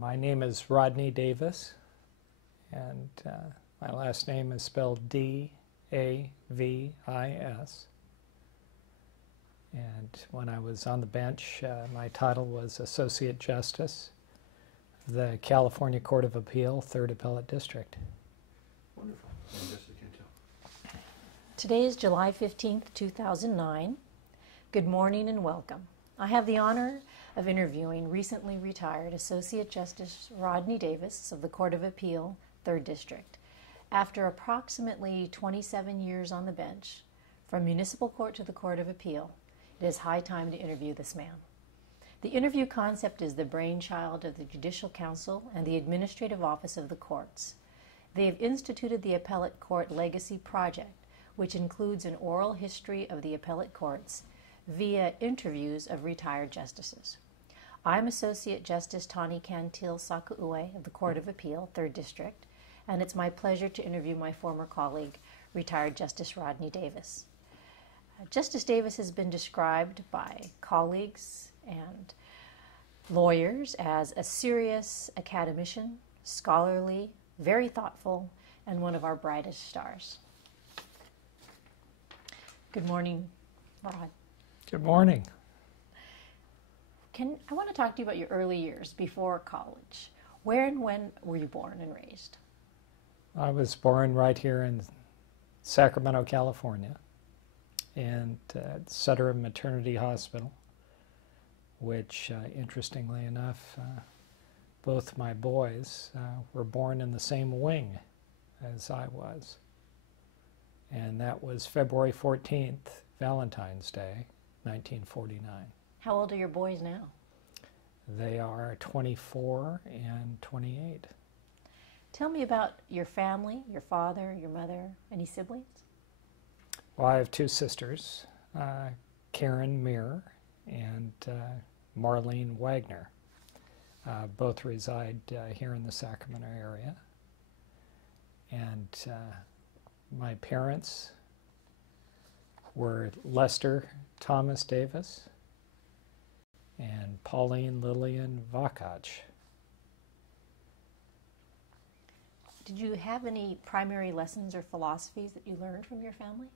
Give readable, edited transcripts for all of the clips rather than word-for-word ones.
My name is Rodney Davis, and my last name is spelled D-A-V-I-S. And when I was on the bench, my title was Associate Justice, the California Court of Appeal, 3rd Appellate District. Wonderful. And Justice Cantil. Today is July 15th, 2009. Good morning and welcome. I have the honor of interviewing recently retired Associate Justice Rodney Davis of the Court of Appeal, 3rd District. After approximately 27 years on the bench, from municipal court to the Court of Appeal, it is high time to interview this man. The interview concept is the brainchild of the Judicial Council and the Administrative Office of the Courts. They have instituted the Appellate Court Legacy Project, which includes an oral history of the appellate courts via interviews of retired justices. I'm Associate Justice Tani Cantil Sakuue of the Court of Appeal, 3rd District, and it's my pleasure to interview my former colleague, retired Justice Rodney Davis. Justice Davis has been described by colleagues and lawyers as a serious academician, scholarly, very thoughtful, and one of our brightest stars. Good morning, Rod. Good morning. I want to talk to you about your early years before college. Where and when were you born and raised? I was born right here in Sacramento, California, and Sutter Maternity Hospital, which, interestingly enough, both my boys were born in the same wing as I was. And that was February 14th, Valentine's Day, 1949. How old are your boys now? They are 24 and 28. Tell me about your family, your father, your mother, any siblings? Well, I have two sisters, Karen Meir and Marlene Wagner. Both reside here in the Sacramento area. And my parents were Lester Thomas Davis and Pauline Lillian Vakach. Did you have any primary lessons or philosophies that you learned from your family?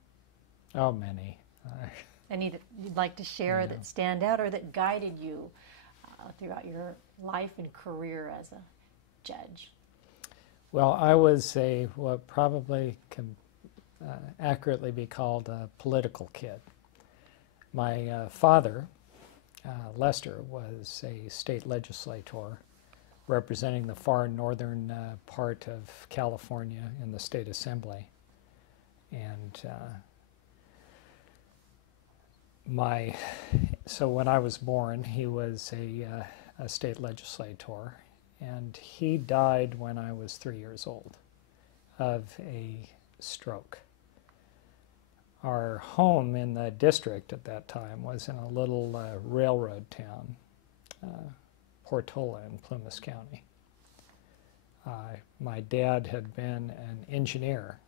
Oh, many. Any that you'd like to share that stand out or that guided you throughout your life and career as a judge? Well, I was what probably can accurately be called a political kid. My father, Lester, was a state legislator representing the far northern part of California in the state assembly. And so when I was born, he was a state legislator, and he died when I was 3 years old of a stroke. Our home in the district at that time was in a little railroad town, Portola in Plumas County. My dad had been an engineer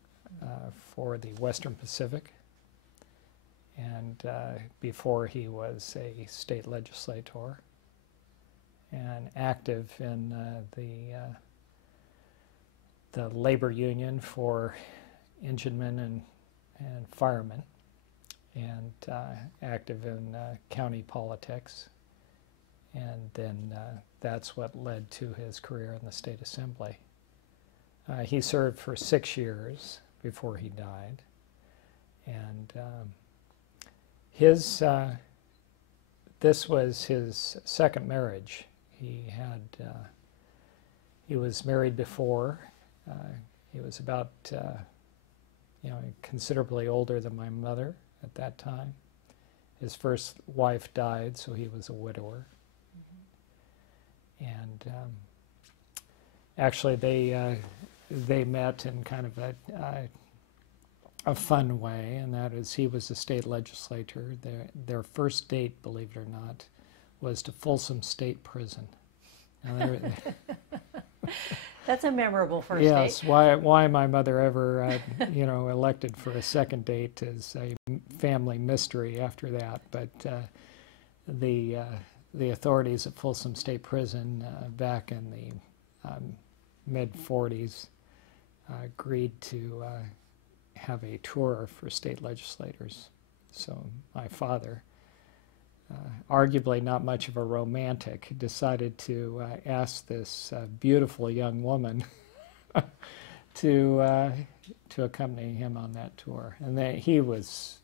for the Western Pacific, and before he was a state legislator, and active in the labor union for enginemen and firemen, and active in county politics. And then that's what led to his career in the state assembly. He served for 6 years before he died. And this was his second marriage. He was married before. He was about considerably older than my mother at that time. His first wife died, so he was a widower. Mm-hmm. And actually, they met in kind of a fun way, and that is he was a state legislator. Their first date, believe it or not, was to Folsom State Prison. Now, That's a memorable first date. Yes, why my mother ever, elected for a second date is a family mystery after that. But the authorities at Folsom State Prison back in the mid-40s agreed to have a tour for state legislators. So my father, arguably not much of a romantic, decided to ask this beautiful young woman to accompany him on that tour. And he was,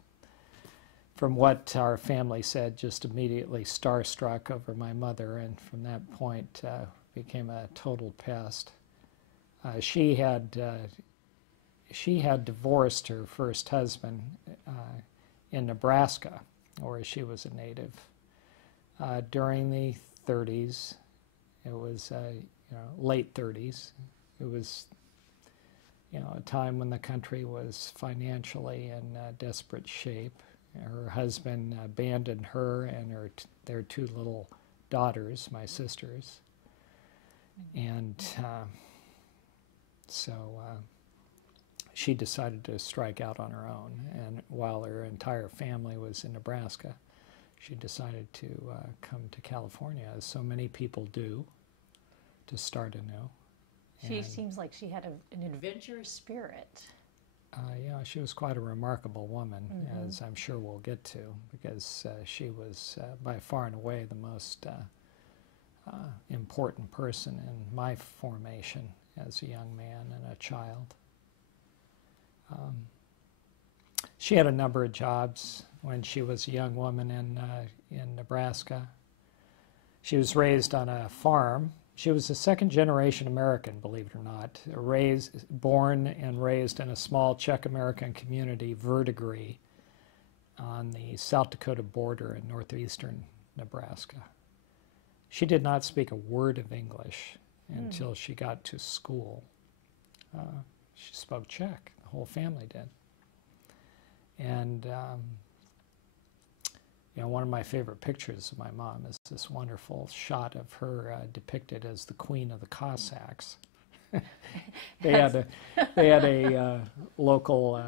from what our family said, just immediately starstruck over my mother, and from that point became a total pest. She had divorced her first husband in Nebraska, where she was a native. During the 30s, it was late 30s. It was a time when the country was financially in desperate shape. Her husband abandoned her and their two little daughters, my sisters, and so she decided to strike out on her own. And while her entire family was in Nebraska, she decided to come to California, as so many people do, to start anew. She seems like she had an adventurous spirit. Yeah, she was quite a remarkable woman, as I'm sure we'll get to, because she was by far and away the most important person in my formation as a young man and a child. She had a number of jobs when she was a young woman in Nebraska. She was raised on a farm. She was a second-generation American, believe it or not, born and raised in a small Czech-American community, Verdigris, on the South Dakota border in northeastern Nebraska. She did not speak a word of English until she got to school. She spoke Czech. The whole family did. And one of my favorite pictures of my mom is this wonderful shot of her depicted as the Queen of the Cossacks. They had a local,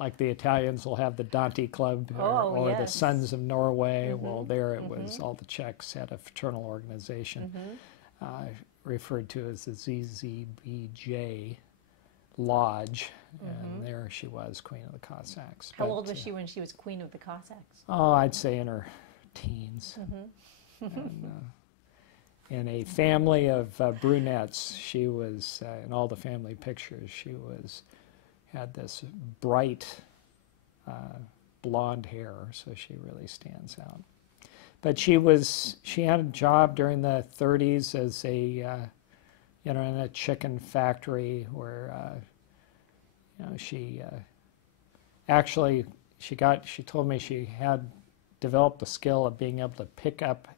like the Italians will have the Dante Club or the Sons of Norway. Well, there it was, all the Czechs had a fraternal organization referred to as the ZZBJ Lodge, and there she was, Queen of the Cossacks. How old was she when she was Queen of the Cossacks? Oh, I'd say in her teens. And, in a family of brunettes, she was, in all the family pictures, she had this bright blonde hair, so she really stands out. But she had a job during the 30s as in a chicken factory where she told me she had developed the skill of being able to pick up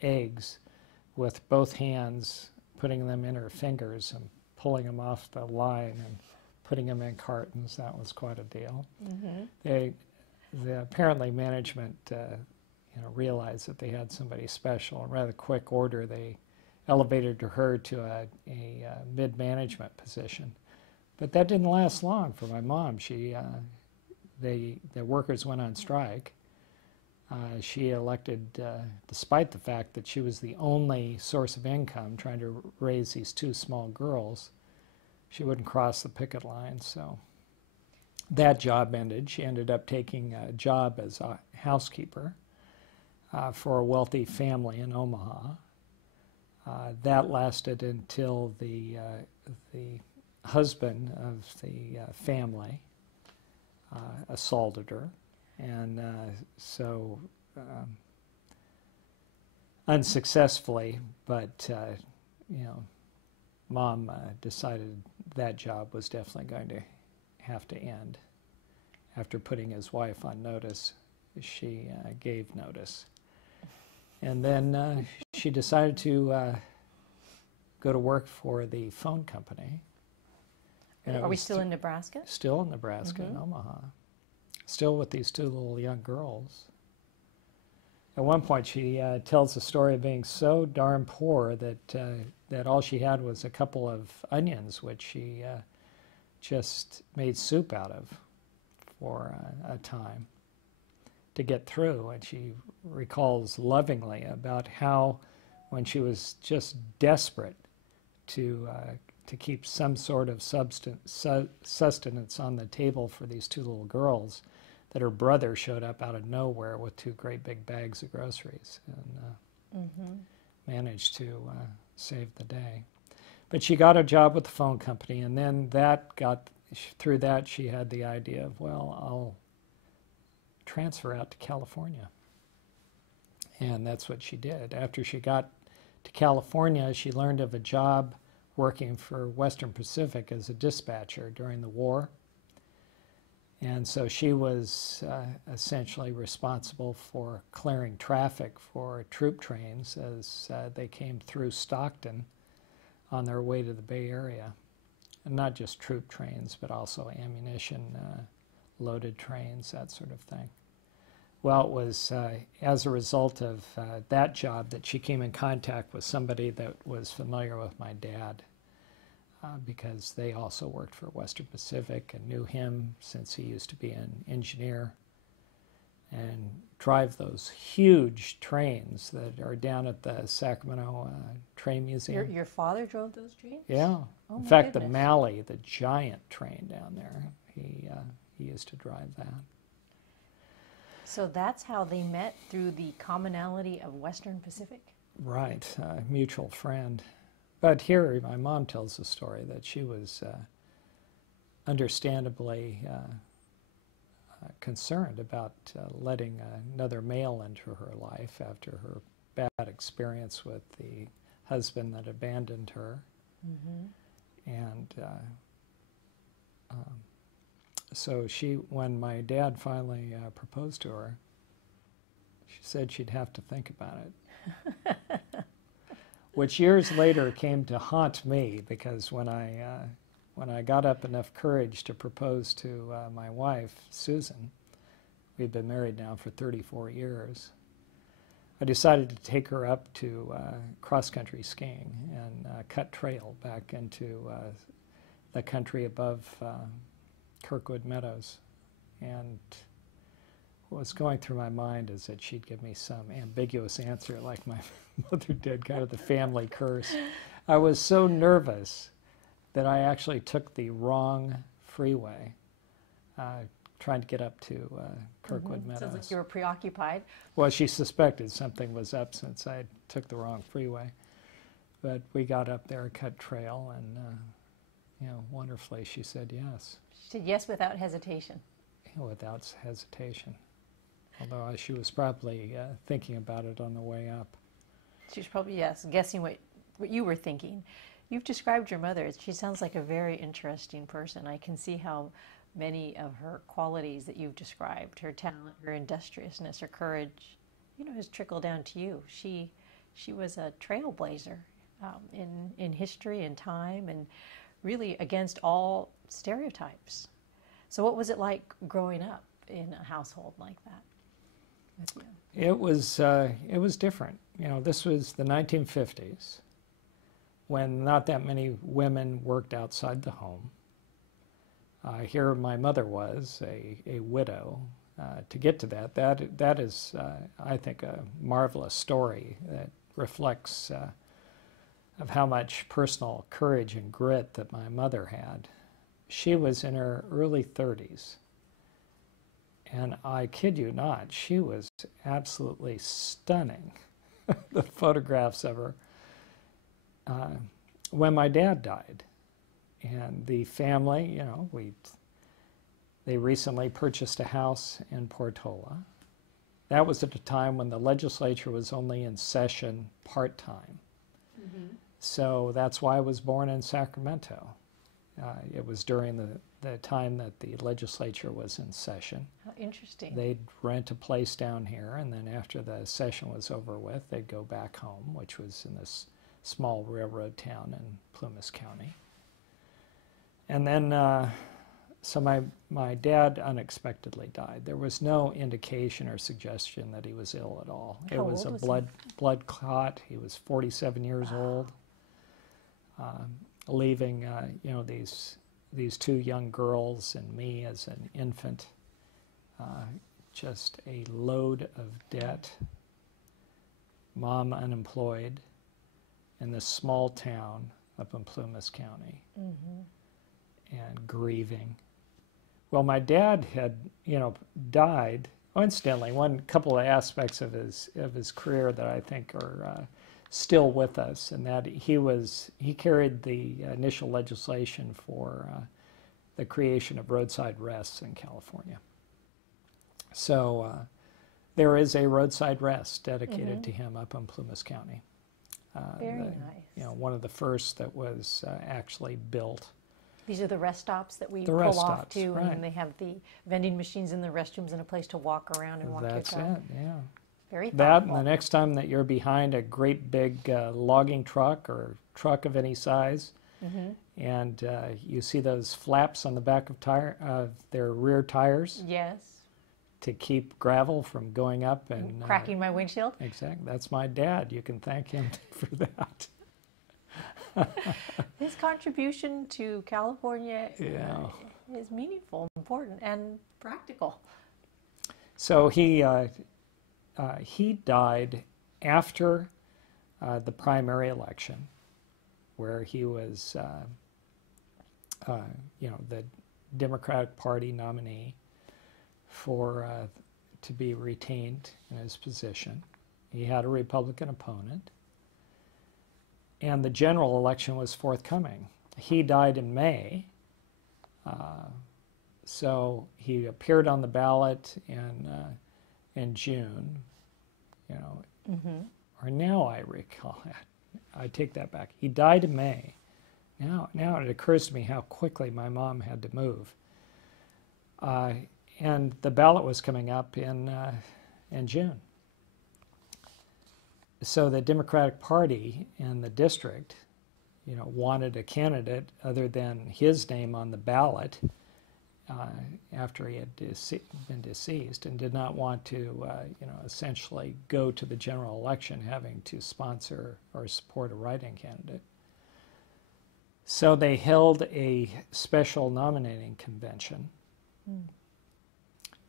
eggs with both hands, putting them in her fingers and pulling them off the line and putting them in cartons. That was quite a deal. Apparently management realized that they had somebody special. In rather quick order, they elevated her to a mid-management position. But that didn't last long for my mom. The workers went on strike. She elected, despite the fact that she was the only source of income trying to raise these two small girls, she wouldn't cross the picket line. So that job ended. She ended up taking a job as a housekeeper for a wealthy family in Omaha. That lasted until the husband of the family assaulted her, and so unsuccessfully. But Mom decided that job was definitely going to have to end. After putting his wife on notice, she gave notice. And then she decided to go to work for the phone company. And Are we still in Nebraska? Still in Nebraska, in Omaha. Still with these two little young girls. At one point, she tells the story of being so darn poor that all she had was a couple of onions, which she just made soup out of for a time. to get through. And she recalls lovingly about how, when she was just desperate to keep some sort of sustenance on the table for these two little girls, that her brother showed up out of nowhere with two great big bags of groceries and managed to save the day. But she got a job with the phone company, and then through that she had the idea of, well, I'll transfer out to California. And that's what she did. After she got to California, she learned of a job working for Western Pacific as a dispatcher during the war. And so she was essentially responsible for clearing traffic for troop trains as they came through Stockton on their way to the Bay Area. And not just troop trains, but also ammunition loaded trains, that sort of thing. Well, it was as a result of that job that she came in contact with somebody that was familiar with my dad, because they also worked for Western Pacific and knew him since he used to be an engineer and drive those huge trains that are down at the Sacramento Train Museum. Your father drove those trains? Yeah. Oh, in my fact, goodness. the Malley, the giant train down there, he used to drive that. So that's how they met, through the commonality of Western Pacific? Right, mutual friend. But here, my mom tells the story that she was understandably concerned about letting another male into her life after her bad experience with the husband that abandoned her. And so when my dad finally proposed to her, she said she'd have to think about it. Which years later came to haunt me, because when I got up enough courage to propose to my wife, Susan, we'd been married now for 34 years, I decided to take her up to cross-country skiing and cut trail back into the country above Kirkwood Meadows. And what was going through my mind is that she'd give me some ambiguous answer like my mother did, kind of the family curse. I was so nervous that I actually took the wrong freeway trying to get up to Kirkwood Meadows. Sounds like you were preoccupied. Well, she suspected something was up since I took the wrong freeway. But we got up there, cut trail, and wonderfully she said yes. She said yes without hesitation. Without hesitation. Although she was probably thinking about it on the way up. She was probably, yes, guessing what you were thinking. You've described your mother. She sounds like a very interesting person. I can see how many of her qualities that you've described, her talent, her industriousness, her courage, has trickled down to you. She was a trailblazer in history and time, and really against all stereotypes. So what was it like growing up in a household like that with you? It was different. This was the 1950s, when not that many women worked outside the home. Here my mother was a widow. To get to that is, I think, a marvelous story that reflects of how much personal courage and grit that my mother had. She was in her early 30s, and I kid you not, she was absolutely stunning. The photographs of her. When my dad died, and the family, they recently purchased a house in Portola. That was at a time when the legislature was only in session part-time. So that's why I was born in Sacramento. It was during the time that the legislature was in session. How interesting. They'd rent a place down here, and then after the session was over with, they'd go back home, which was in this small railroad town in Plumas County. And then, so my dad unexpectedly died. There was no indication or suggestion that he was ill at all. How It was old a was blood clot. He was 47 years old, leaving these two young girls and me as an infant, just a load of debt, mom unemployed, in this small town up in Plumas County, and grieving. Well, my dad had, died. Oh, incidentally, one couple of aspects of his career that I think are still with us, and that he carried the initial legislation for the creation of roadside rests in California. So there is a roadside rest dedicated to him up in Plumas County. Very nice. One of the first that was actually built. These are the rest stops that we The pull rest off stops, to, right. and they have the vending machines in the restrooms and a place to walk around and walk That's your dog. it, yeah. Very That, and thoughtful. the next time that you're behind a great big logging truck or truck of any size, and you see those flaps on the back of their rear tires Yes. to keep gravel from going up and Cracking my windshield. exactly. That's my dad. You can thank him for that. His contribution to California Yeah. is meaningful, important, and practical. So he died after the primary election, where he was, the Democratic Party nominee to be retained in his position. He had a Republican opponent, and the general election was forthcoming. He died in May, so he appeared on the ballot in June, or now I recall it. I take that back. He died in May. Now it occurs to me how quickly my mom had to move. And the ballot was coming up in June. So the Democratic Party in the district, wanted a candidate other than his name on the ballot after he had been deceased, and did not want to, essentially go to the general election having to sponsor or support a write-in candidate. So they held a special nominating convention,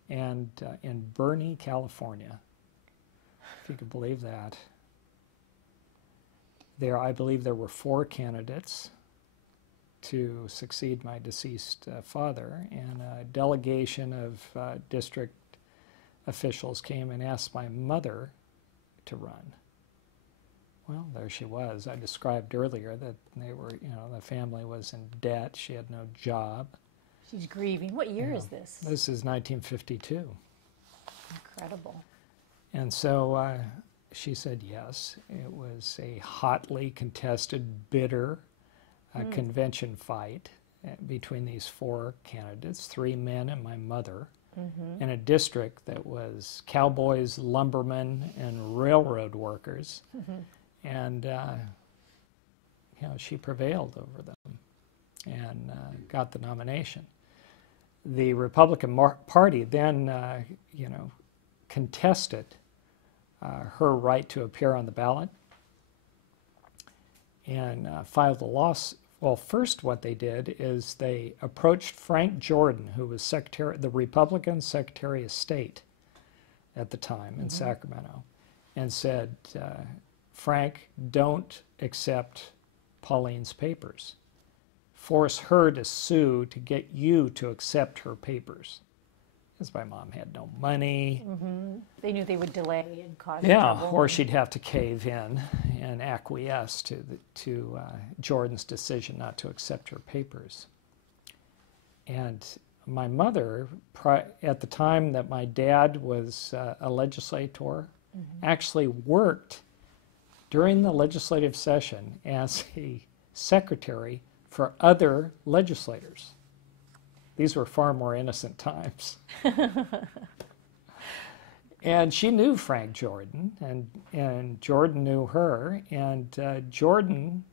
and in Bernie, California, if you could believe that. I believe there were 4 candidates to succeed my deceased father, and a delegation of district officials came and asked my mother to run. Well, there she was. I described earlier that they were, the family was in debt. She had no job. She's grieving. What year is this? This is 1952. Incredible. And so she said yes. It was a hotly contested, bitter convention fight between these 4 candidates, 3 men and my mother, in a district that was cowboys, lumbermen, and railroad workers. And she prevailed over them and got the nomination. The Republican Party then, contested her right to appear on the ballot and filed a lawsuit. Well, first what they did is they approached Frank Jordan, who was the Republican Secretary of State at the time in Sacramento, and said, Frank, don't accept Pauline's papers. Force her to sue to get you to accept her papers. Because my mom had no money. They knew they would delay and cause Yeah, trouble. or she'd have to cave in and acquiesce to Jordan's decision not to accept her papers. And my mother, at the time that my dad was a legislator, actually worked during the legislative session as a secretary for other legislators. These were far more innocent times. And she knew Frank Jordan, and Jordan knew her, and Jordan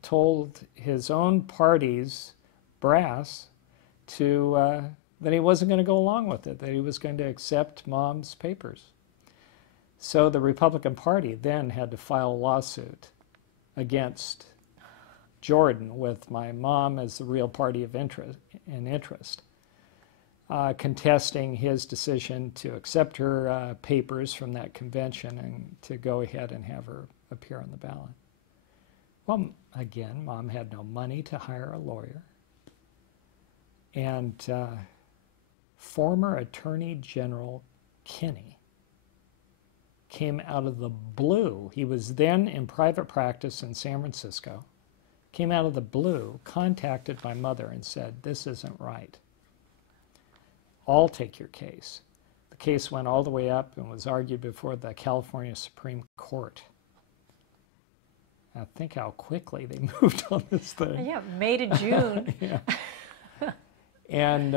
told his own party's brass that he wasn't going to go along with it, that he was going to accept Mom's papers. So the Republican Party then had to file a lawsuit against Jordan with my mom as the real party of interest. contesting his decision to accept her papers from that convention and to go ahead and have her appear on the ballot. Well, again, Mom had no money to hire a lawyer. And former Attorney General Kinney came out of the blue. He was then in private practice in San Francisco. Came out of the blue, contacted my mother and said, "This isn't right. I'll take your case." The case went all the way up and was argued before the California Supreme Court. Now think how quickly they moved on this thing. Yeah, May to June. Yeah. And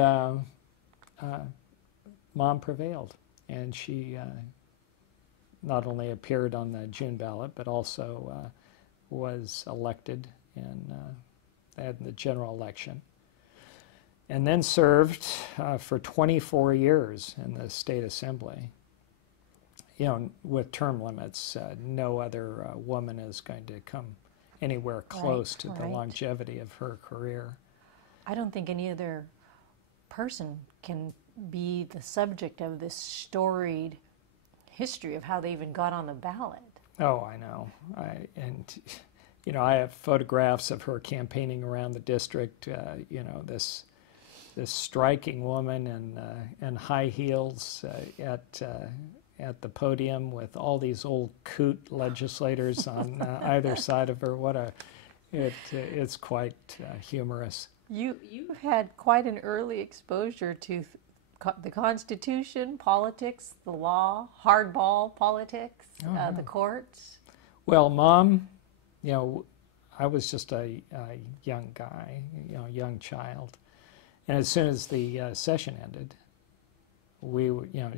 Mom prevailed, and she not only appeared on the June ballot, but also was elected in the general election, and then served for 24 years in the state assembly. You know, with term limits, no other woman is going to come anywhere close to the longevity of her career. I don't think any other person can be the subject of this storied history of how they even got on the ballot. Oh, I know. You know, I have photographs of her campaigning around the district. You know, this striking woman in high heels at the podium with all these old coot legislators on either side of her. It's quite humorous. You had quite an early exposure to the Constitution, politics, the law, hardball politics, the courts. Well, Mom, you know, I was just a young guy, you know, young child, and as soon as the session ended,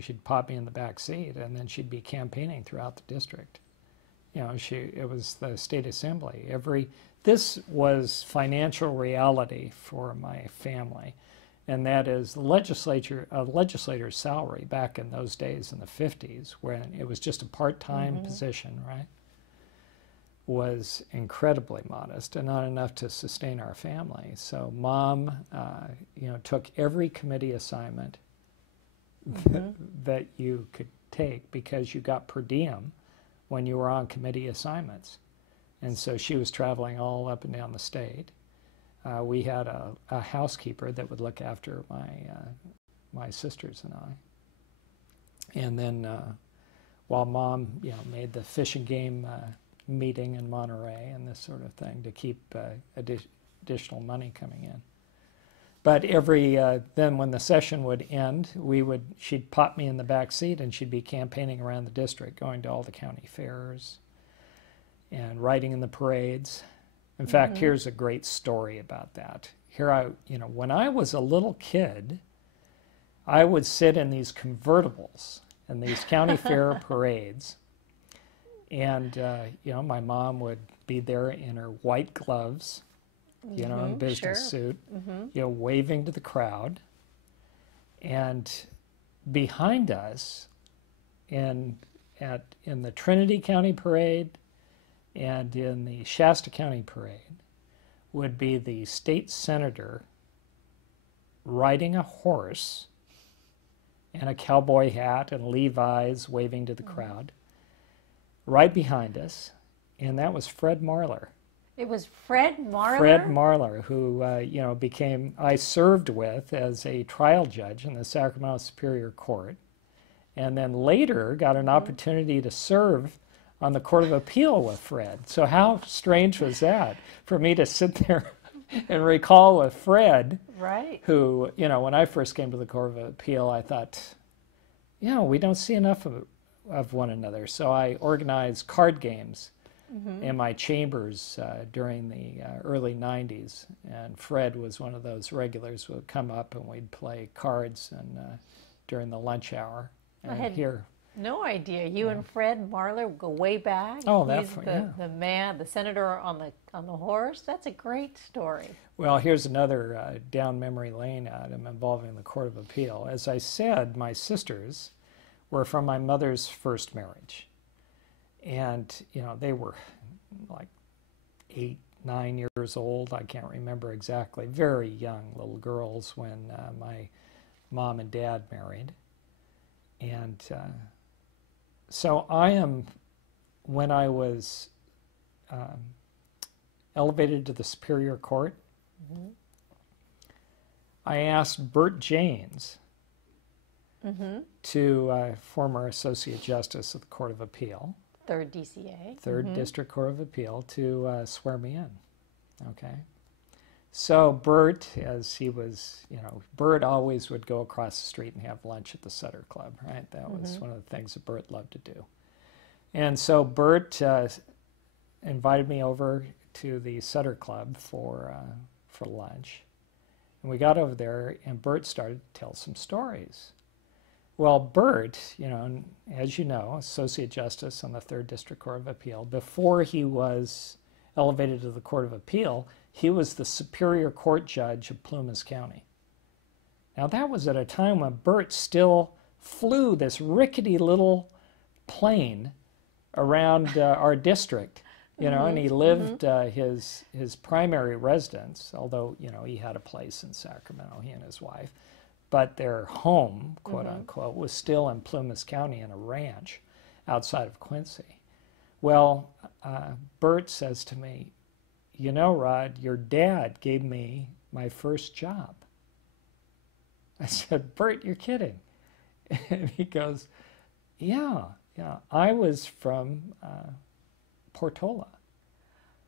she'd pop me in the back seat, and then she'd be campaigning throughout the district. You know, it was the state assembly. This was financial reality for my family, and that is the legislator's salary back in those days in the 50s, when it was just a part-time position, right, was incredibly modest and not enough to sustain our family. So Mom, you know, took every committee assignment that you could take because you got per diem when you were on committee assignments. And so she was traveling all up and down the state. We had a housekeeper that would look after my sisters and I. And then while Mom, you know, made the Fish and Game meeting in Monterey and this sort of thing to keep additional money coming in. But then when the session would end, she'd pop me in the back seat and she'd be campaigning around the district, going to all the county fairs and riding in the parades. In fact, here's a great story about that. When I was a little kid, I would sit in these convertibles in these county fair parades, and you know, my mom would be there in her white gloves, you know, in business suit, you know, waving to the crowd, and behind us, in the Trinity County Parade and in the Shasta County Parade, would be the state senator riding a horse and a cowboy hat and Levi's, waving to the crowd, right behind us, and that was Fred Marler. It was Fred Marler? Fred Marler, who you know, I served with as a trial judge in the Sacramento Superior Court, and then later got an opportunity to serve on the Court of Appeal with Fred. So how strange was that for me to sit there and recall with Fred, who, you know, when I first came to the Court of Appeal, I thought, you know, we don't see enough of one another. So I organized card games in my chambers during the early 90s. And Fred was one of those regulars who would come up and we'd play cards during the lunch hour. And I had no idea. You and Fred Marler go way back. Oh, He's the senator on the horse. That's a great story. Well, here's another down memory lane item involving the Court of Appeal. As I said, my sisters were from my mother's first marriage. And, you know, they were like 8, 9 years old. I can't remember exactly. Very young little girls when mom and dad married. And so I am, when I was elevated to the Superior Court, Mm-hmm. I asked Bert Janes, Mm-hmm. to former Associate Justice of the Court of Appeal, 3rd DCA. 3rd Mm-hmm. District Court of Appeal, to swear me in. Okay. So Bert, as he was, Bert always would go across the street and have lunch at the Sutter Club, right? That was Mm-hmm. one of the things that Bert loved to do. And so Bert invited me over to the Sutter Club for lunch. And we got over there, and Bert started to tell some stories. Well, Bert, as you know, Associate Justice on the 3rd District Court of Appeal, before he was elevated to the Court of Appeal, he was the Superior Court Judge of Plumas County. Now, that was at a time when Bert still flew this rickety little plane around our district, and he lived his primary residence, although, he had a place in Sacramento, he and his wife, but their home, quote unquote, was still in Plumas County in a ranch outside of Quincy. Well, Bert says to me, Rod, your dad gave me my first job. I said, Bert, you're kidding. And he goes, yeah, I was from Portola.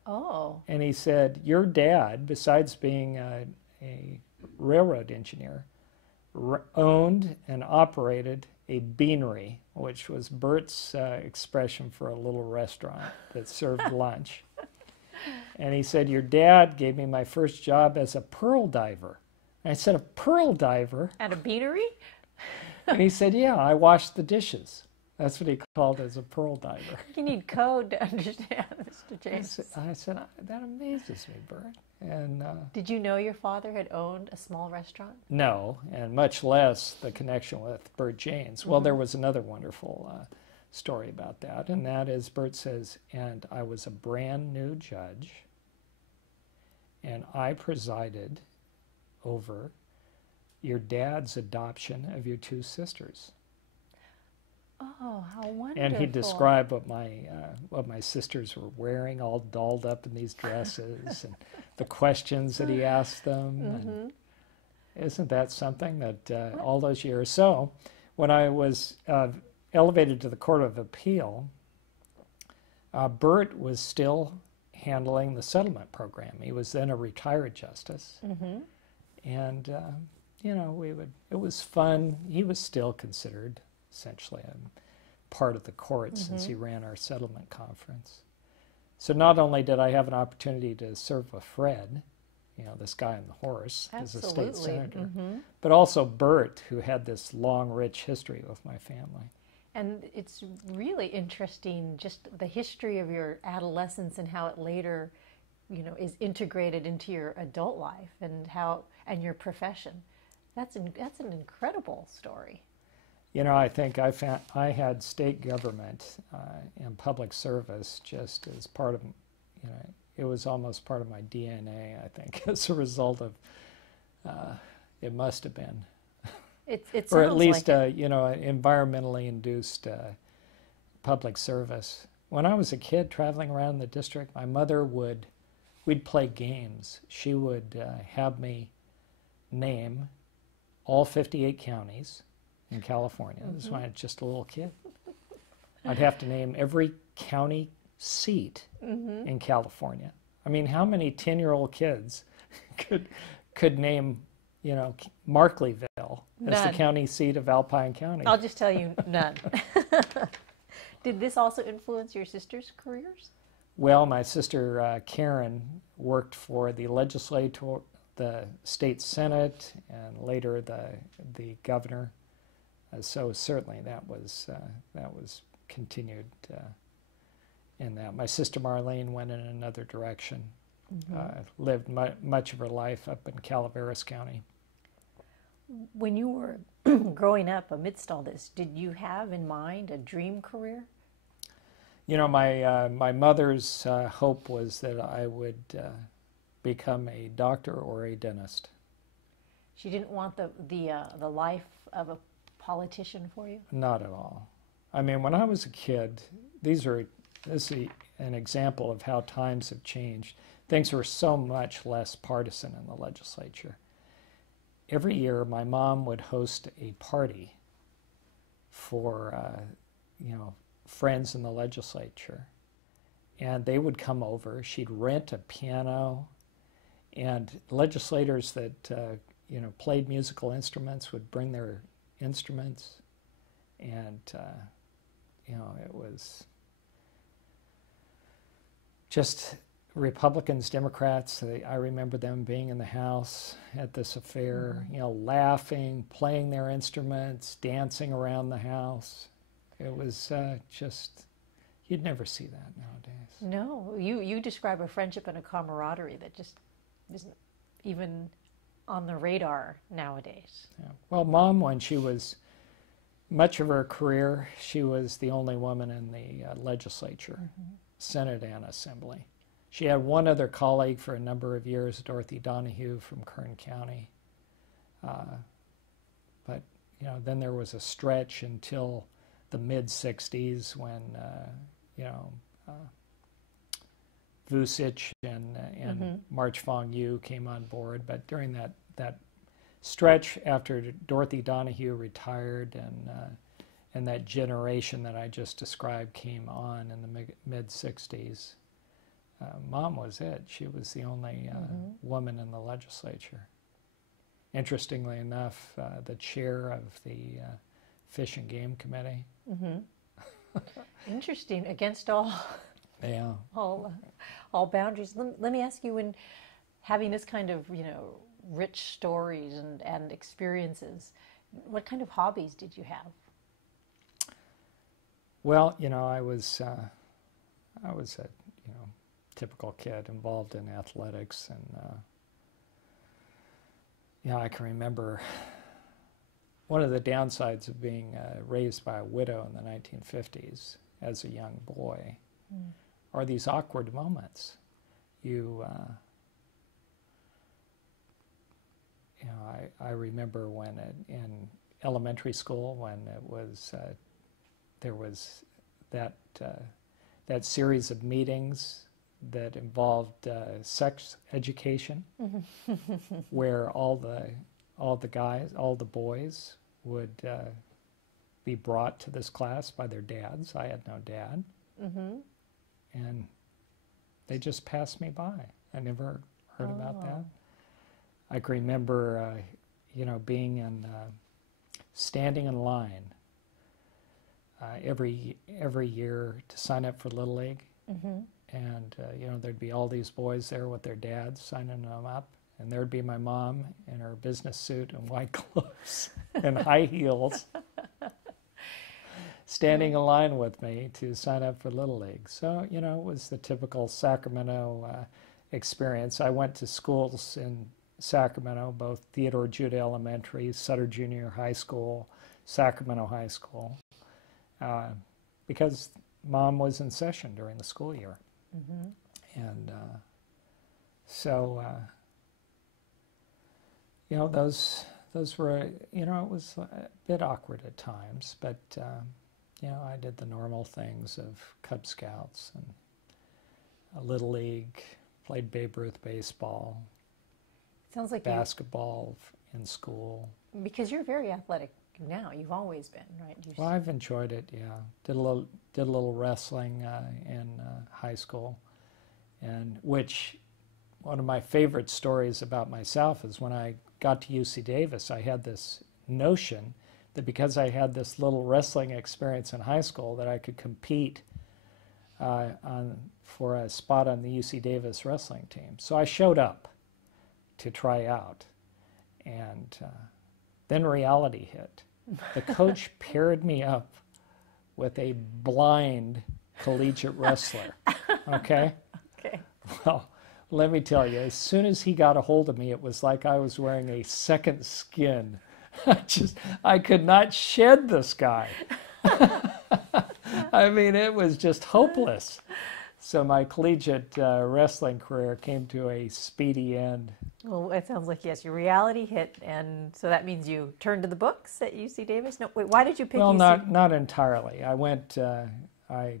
Oh. And he said, your dad, besides being a railroad engineer, owned and operated a beanery, which was Bert's expression for a little restaurant that served lunch. And he said, your dad gave me my first job as a pearl diver. And I said, a pearl diver? At a beanery? And he said, yeah, I washed the dishes. That's what he called as a pearl diver. You need code to understand, Mr. James. I said, that amazes me, Bert. And Did you know your father had owned a small restaurant? no, and much less the connection with Bert Janes. Well, there was another wonderful story about that, and that is Bert says, and I was a brand new judge, and I presided over your dad's adoption of your 2 sisters. Oh, how wonderful. And he described what my sisters were wearing, all dolled up in these dresses, and the questions that he asked them. And isn't that something that all those years? So when I was elevated to the Court of Appeal, Bert was still handling the settlement program. He was then a retired justice. And, it was fun. He was still considered essentially a part of the court since he ran our settlement conference. So not only did I have an opportunity to serve with Fred, this guy on the horse as a state senator, but also Bert, who had this long, rich history with my family. And it's really interesting, just the history of your adolescence and how it later, is integrated into your adult life and your profession. That's an incredible story. I think I had state government and public service just as part of, it was almost part of my DNA, I think, as a result of, it must have been. It or at sounds least, like environmentally induced public service. When I was a kid traveling around the district, my mother we'd play games. She would have me name all 58 counties in California. This is when I was just a little kid. I'd have to name every county seat in California. I mean, how many 10-year-old kids could name, Markleyville as the county seat of Alpine County? I'll just tell you, none. Did this also influence your sister's careers? Well, my sister Karen worked for the legislature, the state senate, and later the governor. So certainly that was continued in that. My sister Marlene went in another direction. Lived much of her life up in Calaveras County. When you were growing up amidst all this, did you have in mind a dream career? My mother's hope was that I would become a doctor or a dentist. She didn't want the life of a politician for you? Not at all. I mean, when I was a kid, this is an example of how times have changed. Things were so much less partisan in the legislature. Every year, my mom would host a party for, friends in the legislature. And they would come over. She'd rent a piano, and legislators that played musical instruments would bring their instruments, and it was just Republicans, Democrats. I remember them being in the house at this affair, laughing, playing their instruments, dancing around the house. It was just, you'd never see that nowadays. No, you describe a friendship and a camaraderie that just isn't even on the radar nowadays. Yeah. Well, Mom, when she was much of her career, she was the only woman in the legislature, Senate and Assembly. She had one other colleague for a number of years, Dorothy Donahue from Kern County. But then there was a stretch until the mid-'60s when Vucic and March Fong Yu came on board. But during that stretch after Dorothy Donahue retired and that generation that I just described came on in the mid-'60s, Mom was it. She was the only woman in the legislature. Interestingly enough, the chair of the Fish and Game Committee. Interesting. Against all boundaries. Let me ask you, when having this kind of rich stories and experiences, what kind of hobbies did you have? Well, I was a typical kid involved in athletics, and I can remember one of the downsides of being raised by a widow in the 1950s as a young boy are these awkward moments. I remember when in elementary school, when it was there was that series of meetings that involved sex education, where all the boys would be brought to this class by their dads. I had no dad, and they just passed me by. I never heard about that. I can remember, being standing in line every year to sign up for Little League. And, there'd be all these boys there with their dads signing them up. And there'd be my mom in her business suit and white clothes and high heels standing in line with me to sign up for Little League. So, it was the typical Sacramento experience. I went to schools in Sacramento, both Theodore Judah Elementary, Sutter Junior High School, Sacramento High School, because Mom was in session during the school year. And so, those were, it was a bit awkward at times, but, I did the normal things of Cub Scouts and Little League, played Babe Ruth baseball. Sounds like basketball in school. Because you're very athletic now. You've always been, right? Well, I've enjoyed it. Yeah, did a little wrestling in high school, and which one of my favorite stories about myself is when I got to UC Davis, I had this notion that because I had this little wrestling experience in high school, that I could compete for a spot on the UC Davis wrestling team. So I showed up to try out, and then reality hit. The coach paired me up with a blind collegiate wrestler. Okay? Okay. Well, let me tell you, as soon as he got a hold of me, it was like I was wearing a second skin. I could not shed this guy. I mean, it was just hopeless. So my collegiate wrestling career came to a speedy end. Well, it sounds like, yes, your reality hit, and so that means you turned to the books at UC Davis? No, wait, why did you pick Well, UC? not entirely. I went. I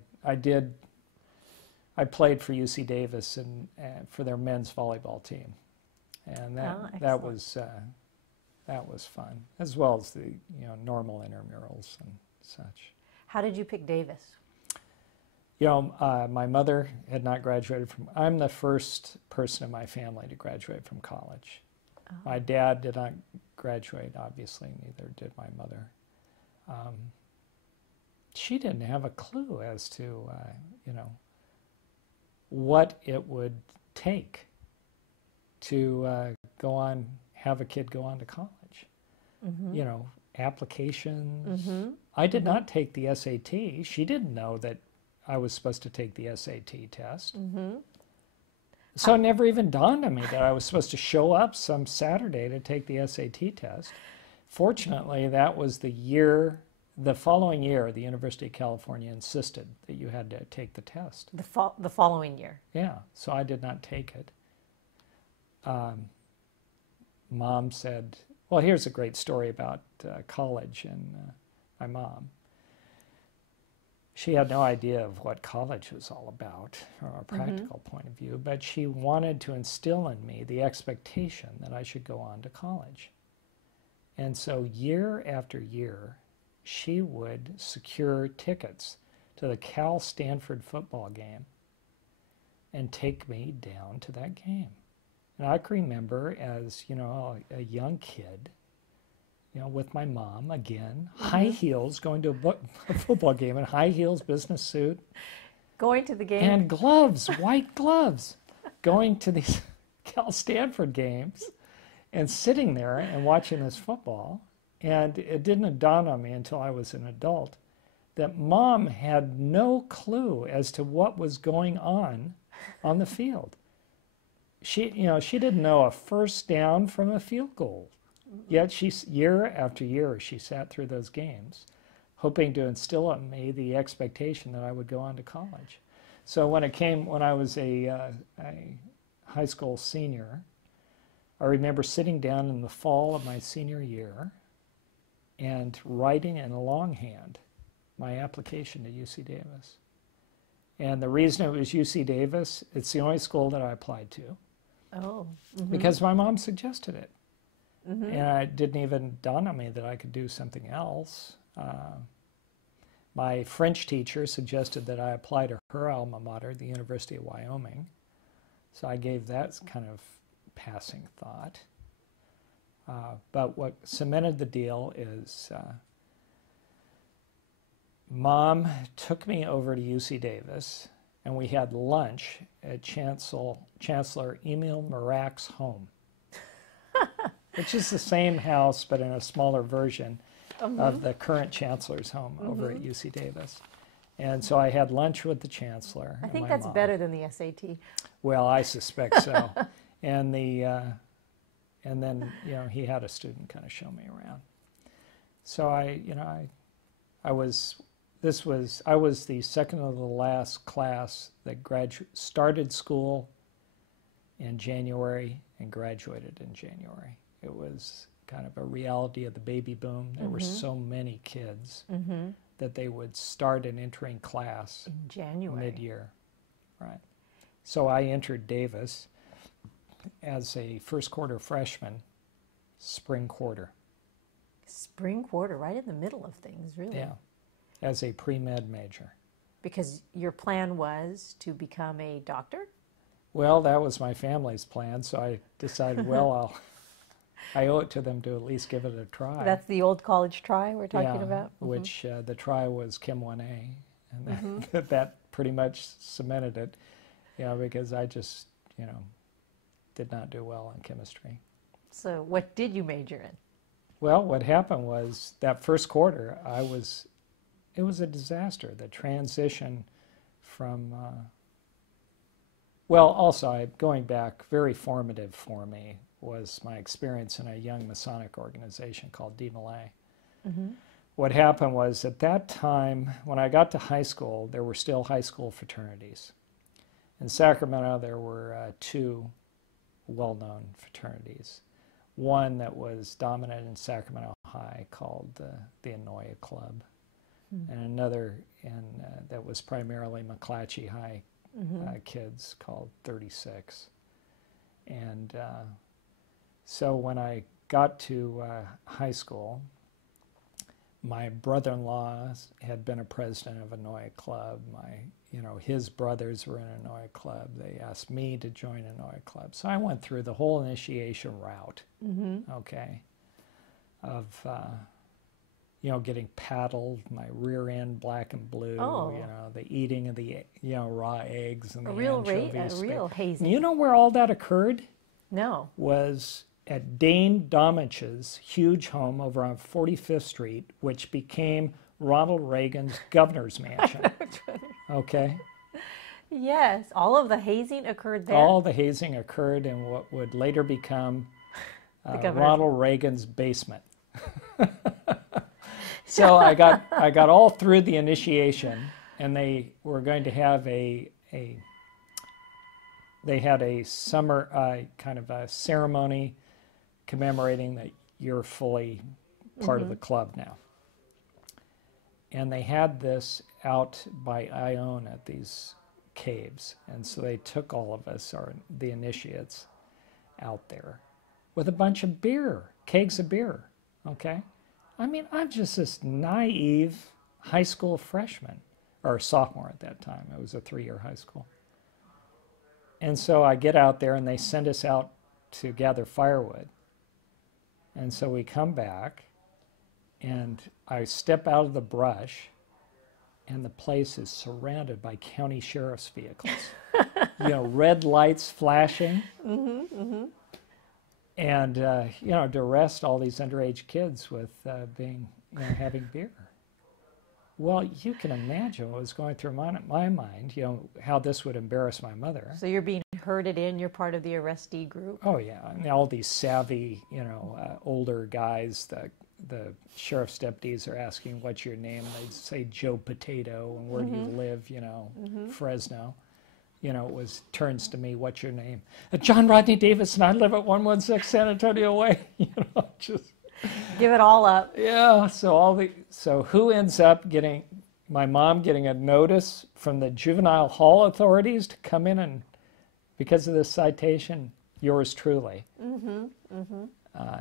played for UC Davis and for their men's volleyball team, and that was fun, as well as the normal intramurals and such. How did you pick Davis? My mother had not graduated from. I'm the first person in my family to graduate from college. Oh. My dad did not graduate, obviously. Neither did my mother. She didn't have a clue as to what it would take to have a kid go on to college. Mm-hmm. Applications. Mm-hmm. I did not take the SAT. She didn't know that I was supposed to take the SAT test. Mm-hmm. So it never even dawned on me that I was supposed to show up some Saturday to take the SAT test. Fortunately, that was the following year, the University of California insisted that you had to take the test. The following year? Yeah, so I did not take it. Mom said, well, here's a great story about college and my mom. She had no idea of what college was all about from a practical point of view, but she wanted to instill in me the expectation that I should go on to college. And so year after year, she would secure tickets to the Cal-Stanford football game and take me down to that game. And I can remember as, a young kid, with my mom, again, high heels, going to a football game in high heels, business suit. Going to the game? And gloves, white gloves, going to these Cal-Stanford games and sitting there and watching this football. And it didn't dawn on me until I was an adult that Mom had no clue as to what was going on the field. She didn't know a first down from a field goal. Yet year after year, she sat through those games, hoping to instill in me the expectation that I would go on to college. So when I was a high school senior, I remember sitting down in the fall of my senior year and writing in longhand my application to UC Davis. And the reason it was UC Davis, it's the only school that I applied to. Oh. Because my mom suggested it. And it didn't even dawn on me that I could do something else. My French teacher suggested that I apply to her alma mater, the University of Wyoming. So I gave that kind of passing thought. But what cemented the deal is Mom took me over to UC Davis, and we had lunch at Chancellor Emil Marac's home. Which is the same house, but in a smaller version of the current chancellor's home over at UC Davis. And so I had lunch with the chancellor. I think that's better than the SAT. Well, I suspect so. And then he had a student kind of show me around. So I was the second to the last class that started school in January and graduated in January. It was kind of a reality of the baby boom. There were so many kids that they would start an entering class in January, mid-year, right? So I entered Davis as a first quarter freshman, spring quarter. Spring quarter, right in the middle of things, really. Yeah, as a pre-med major. Because your plan was to become a doctor? Well, that was my family's plan, so I decided, well, I owe it to them to at least give it a try. That's the old college try we're talking about? Which the try was Chem 1A, and that pretty much cemented it, because I just, did not do well in chemistry. So what did you major in? Well, what happened was that first quarter, it was a disaster. The transition from... going back, very formative for me was my experience in a young Masonic organization called DMLA. What happened was at that time, when I got to high school, there were still high school fraternities. In Sacramento, there were two well-known fraternities. One that was dominant in Sacramento High called the Anoia Club, and another that was primarily McClatchy High kids called 36. And so when I got to high school, my brother-in-law had been a president of Anoia Club. His brothers were in Anoia Club. They asked me to join Anoia Club. So I went through the whole initiation route, okay, of, getting paddled, my rear end black and blue, the eating of the, raw eggs and the anchovies. A real hazing. You know where all that occurred? No. Was at Dane Domich's huge home over on 45th Street, which became Ronald Reagan's governor's mansion. Okay? Yes, all of the hazing occurred there. All the hazing occurred in what would later become Ronald Reagan's basement. So I got all through the initiation, and they were going to have they had a summer kind of a ceremony commemorating that you're fully part of the club now. And they had this out by Ione at these caves. And so they took all of us, the initiates, out there with a bunch of beer, kegs of beer, okay? I mean, I'm just this naive high school freshman, or sophomore at that time. It was a 3-year high school. And so I get out there and they send us out to gather firewood. And so we come back and I step out of the brush and the place is surrounded by county sheriff's vehicles. Red lights flashing. And, to arrest all these underage kids with having beer. Well, you can imagine what was going through my mind, how this would embarrass my mother. So you're being herded in, you're part of the arrestee group? Oh, yeah. And all these savvy, older guys, the sheriff's deputies are asking, what's your name? And they'd say Joe Potato, and where do you live, Fresno. It turns to me, what's your name? John Rodney Davis, and I live at 116 San Antonio Way. Just... Give it all up. Yeah, so who ends up getting, my mom getting a notice from the juvenile hall authorities to come in and, because of this citation, yours truly.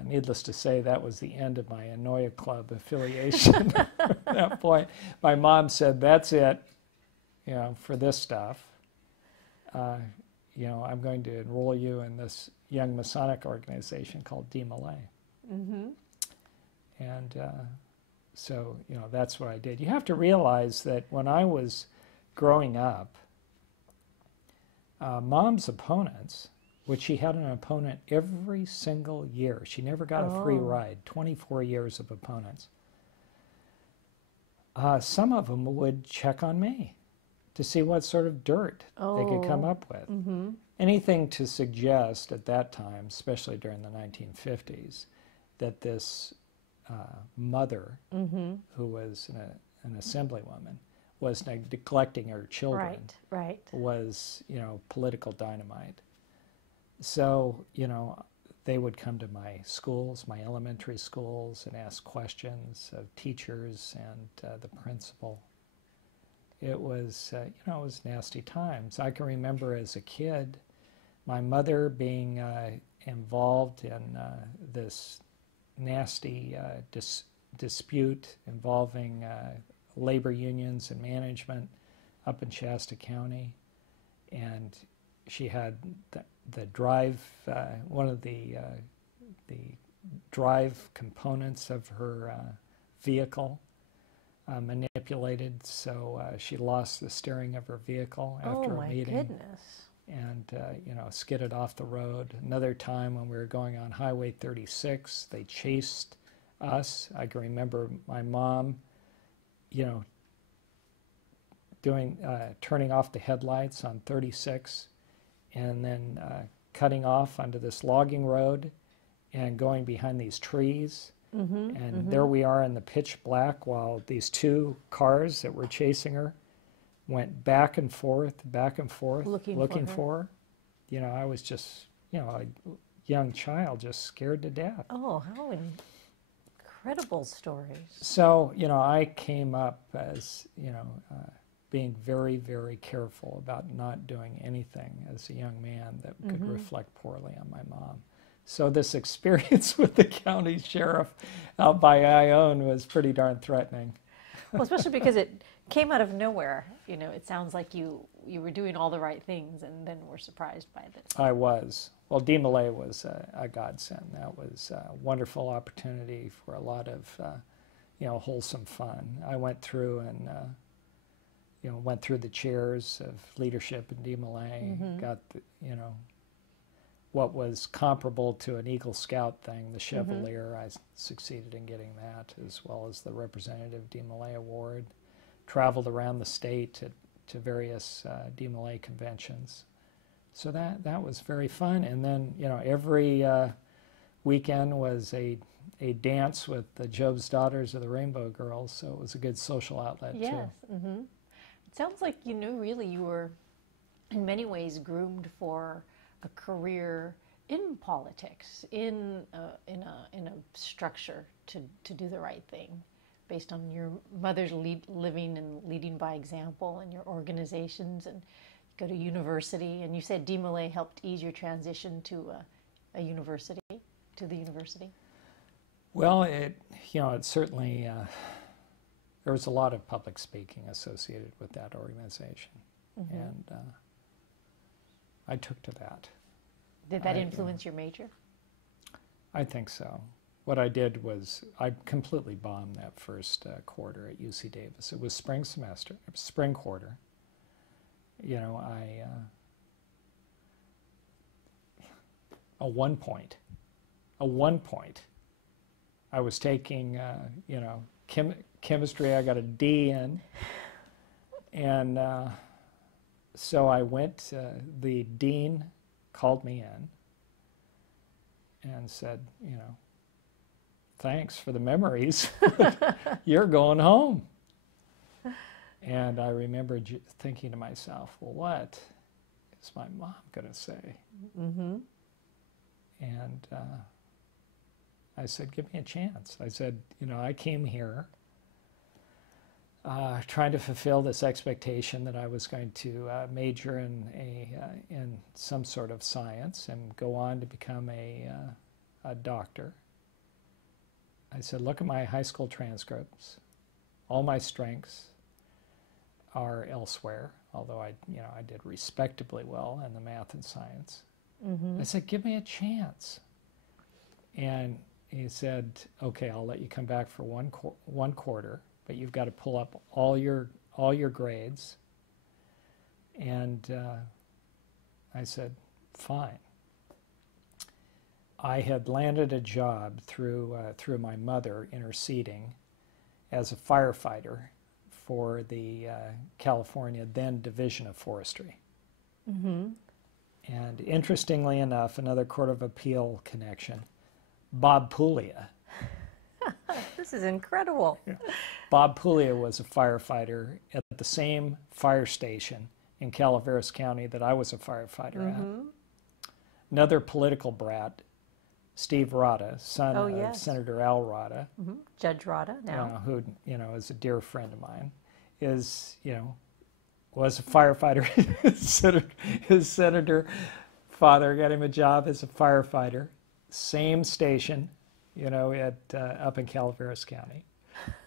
Needless to say, that was the end of my Anoia Club affiliation at that point. My mom said, that's it, for this stuff. I'm going to enroll you in this young Masonic organization called DMLA. And so, that's what I did. You have to realize that when I was growing up, Mom's opponents, which she had an opponent every single year. She never got a free ride, 24 years of opponents. Some of them would check on me to see what sort of dirt they could come up with. Anything to suggest at that time, especially during the 1950s, that this mother, who was an assemblywoman, was neglecting her children, was, political dynamite. So, they would come to my schools, my elementary schools, and ask questions of teachers and the principal. It was, it was nasty times. I can remember as a kid, my mother being involved in this nasty dispute involving labor unions and management up in Shasta County. And she had the drive, one of the drive components of her vehicle manipulated, so she lost the steering of her vehicle after a meeting. Oh my goodness. And, skidded off the road. Another time when we were going on Highway 36, they chased us. I can remember my mom, turning off the headlights on 36 and then cutting off onto this logging road and going behind these trees. And there we are in the pitch black while these two cars that were chasing her went back and forth, Looking for her. for her. You know, I was just, you know, a young child just scared to death. Oh, how incredible stories. So, you know, I came up as, you know, being very, very careful about not doing anything as a young man that could reflect poorly on my mom. So this experience with the county sheriff out by Ione was pretty darn threatening. Well, especially because it came out of nowhere. You know, it sounds like you were doing all the right things and then were surprised by this. I was. Well, DeMolay was a godsend. That was a wonderful opportunity for a lot of, you know, wholesome fun. I went through and, you know, went through the chairs of leadership in DeMolay, got, the, you know, what was comparable to an Eagle Scout thing, the Chevalier. I succeeded in getting that, as well as the Representative DeMolay Award. Traveled around the state to various DeMolay conventions. So that was very fun. And then, you know, every weekend was a dance with the Job's Daughters of the Rainbow Girls, so it was a good social outlet too. Yes. It sounds like you knew really you were in many ways groomed for a career in politics, in a structure to do the right thing, based on your mother's living and leading by example, and your organizations, and go to university. And you said DeMolay helped ease your transition to a university, to the university. Well, it certainly there was a lot of public speaking associated with that organization, and I took to that. Did that influence your major? I think so. What I did was I completely bombed that first quarter at UC Davis. It was spring quarter. You know, a 1 point. I was taking, you know, chemistry. I got a D in, and so I went. The dean called me in and said, you know, thanks for the memories. You're going home. And I remember thinking to myself, well, what is my mom going to say? And I said, give me a chance. I said, you know, I came here trying to fulfill this expectation that I was going to major in some sort of science and go on to become a doctor. I said, look at my high school transcripts. All my strengths are elsewhere, although I did respectably well in the math and science. I said, give me a chance. And he said, okay, I'll let you come back for one quarter, but you've got to pull up all your grades. And I said, fine. I had landed a job through my mother interceding as a firefighter for the California then Division of Forestry. And interestingly enough, another Court of Appeal connection, Bob Puglia. This is incredible. Bob Puglia was a firefighter at the same fire station in Calaveras County that I was a firefighter at. Another political brat, Steve Rada, son of Senator Al Rada, Judge Rada now, who is a dear friend of mine, was a firefighter. His senator father got him a job as a firefighter, same station, up in Calaveras County.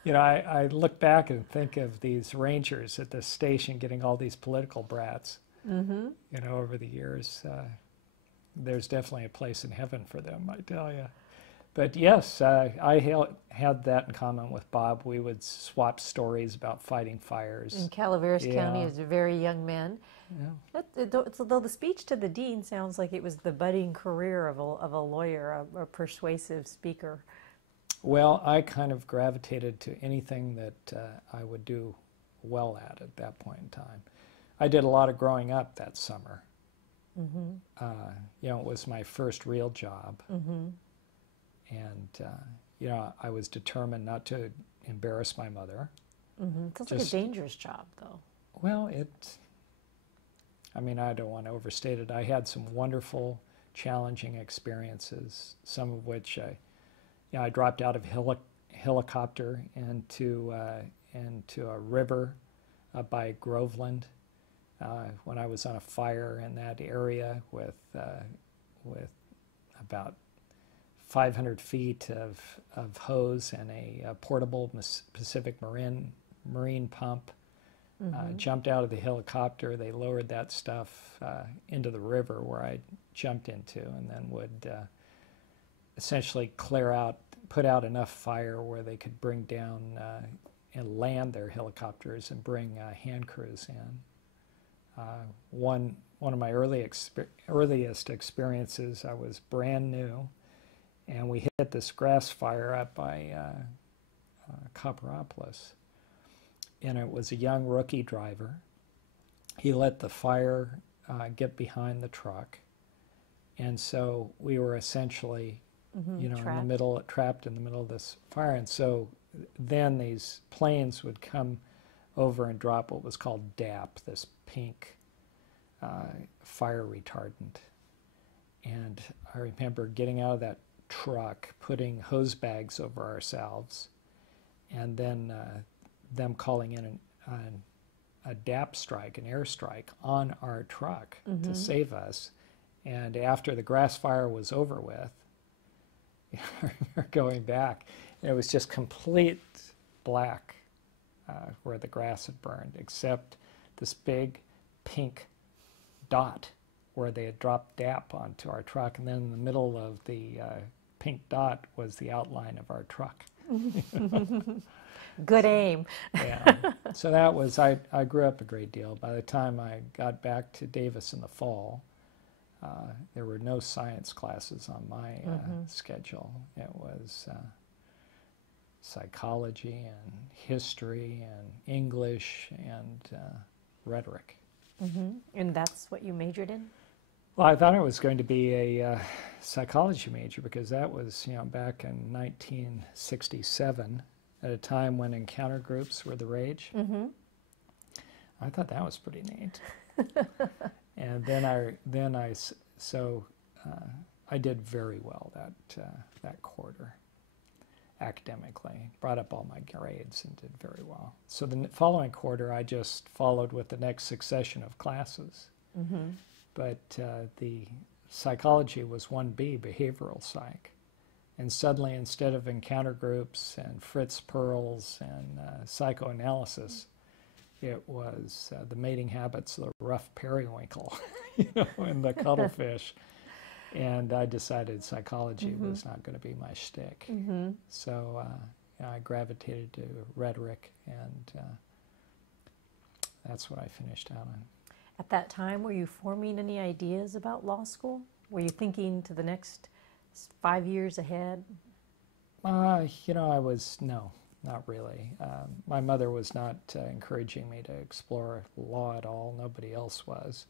I look back and think of these rangers at the station getting all these political brats. Over the years. There's definitely a place in heaven for them, I tell you. But yes, I had that in common with Bob. We would swap stories about fighting fires. In Calaveras County as a very young man. Yeah. Though the speech to the dean sounds like it was the budding career of a lawyer, a persuasive speaker. Well, I kind of gravitated to anything that I would do well at that point in time. I did a lot of growing up that summer. It was my first real job. And, I was determined not to embarrass my mother. Sounds like a dangerous job, though. Well, I mean, I don't want to overstate it. I had some wonderful, challenging experiences, some of which I dropped out of helicopter into a river by Groveland when I was on a fire in that area with about 500 feet of hose and a portable Pacific marine pump. Jumped out of the helicopter. They lowered that stuff into the river where I jumped into, and then would essentially put out enough fire where they could bring down and land their helicopters and bring hand crews in. One of my earliest experiences, I was brand new, and we hit this grass fire up by Copperopolis. And it was a young rookie driver. He let the fire get behind the truck, and so we were essentially, trapped in the middle of this fire. And so then these planes would come over and drop what was called DAP, this pink fire retardant. And I remember getting out of that truck, putting hose bags over ourselves, and then them calling in a DAP strike, an airstrike, on our truck to save us. And after the grass fire was over with, I remember going back, and it was just complete black where the grass had burned, except this big pink dot where they had dropped DAP onto our truck. And then in the middle of the pink dot was the outline of our truck. Good aim. Yeah. So that was, I grew up a great deal. By the time I got back to Davis in the fall, there were no science classes on my schedule. It was psychology and history and English and rhetoric. And that's what you majored in? Well, I thought I was going to be a psychology major because that was, back in 1967. At a time when encounter groups were the rage. I thought that was pretty neat. And I did very well that quarter academically. Brought up all my grades and did very well. So the following quarter, I just followed with the next succession of classes. But the psychology was 1B, behavioral psych. And suddenly, instead of encounter groups and Fritz Perls and psychoanalysis, it was the mating habits of the rough periwinkle, and the cuttlefish. And I decided psychology was not going to be my shtick. So I gravitated to rhetoric, and that's what I finished out on. At that time, were you forming any ideas about law school? Were you thinking to the next 5 years ahead? No, not really. My mother was not encouraging me to explore law at all. Nobody else was.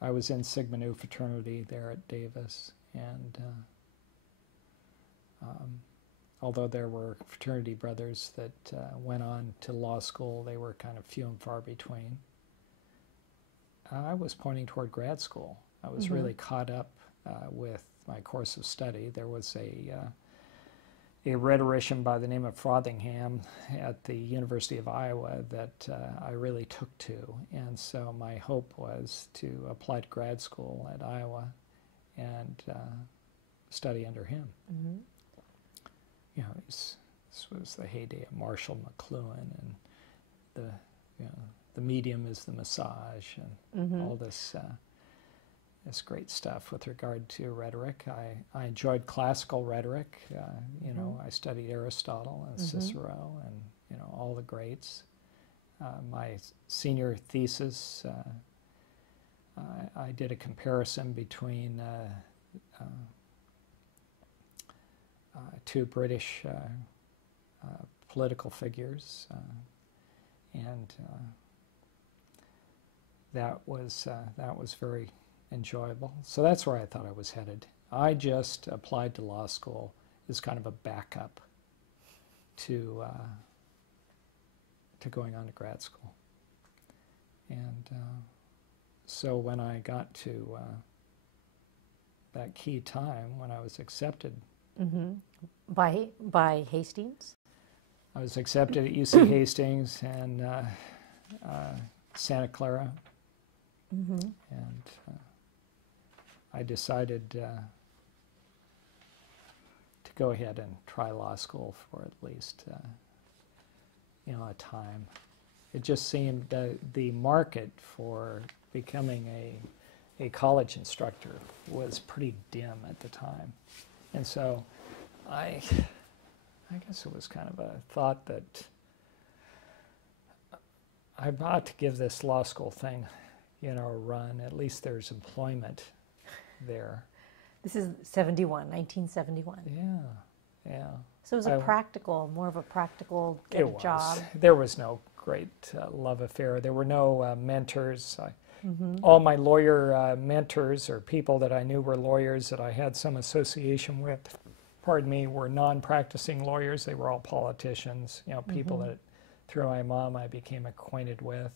I was in Sigma Nu fraternity there at Davis, and although there were fraternity brothers that went on to law school, they were kind of few and far between. I was pointing toward grad school. I was really caught up with my course of study. There was a rhetorician by the name of Frothingham at the University of Iowa that I really took to, and so my hope was to apply to grad school at Iowa and study under him. This was the heyday of Marshall McLuhan, and the medium is the massage, and all this great stuff with regard to rhetoric. I enjoyed classical rhetoric. I studied Aristotle and Cicero and all the greats. My senior thesis, I did a comparison between two British political figures, and that was very enjoyable. So that's where I thought I was headed. I just applied to law school as kind of a backup to going on to grad school. And so when I got to that key time when I was accepted, By Hastings? I was accepted at UC Hastings and Santa Clara, and I decided to go ahead and try law school for at least a time. It just seemed the market for becoming a college instructor was pretty dim at the time, and so I guess it was kind of a thought that I ought to give this law school thing, a run. At least there's employment there. This is 1971. Yeah. So it was more of a practical It job. was. There was no great love affair. There were no mentors. All my lawyer mentors or people that I knew were lawyers that I had some association with, were non-practicing lawyers. They were all politicians, people that through my mom I became acquainted with.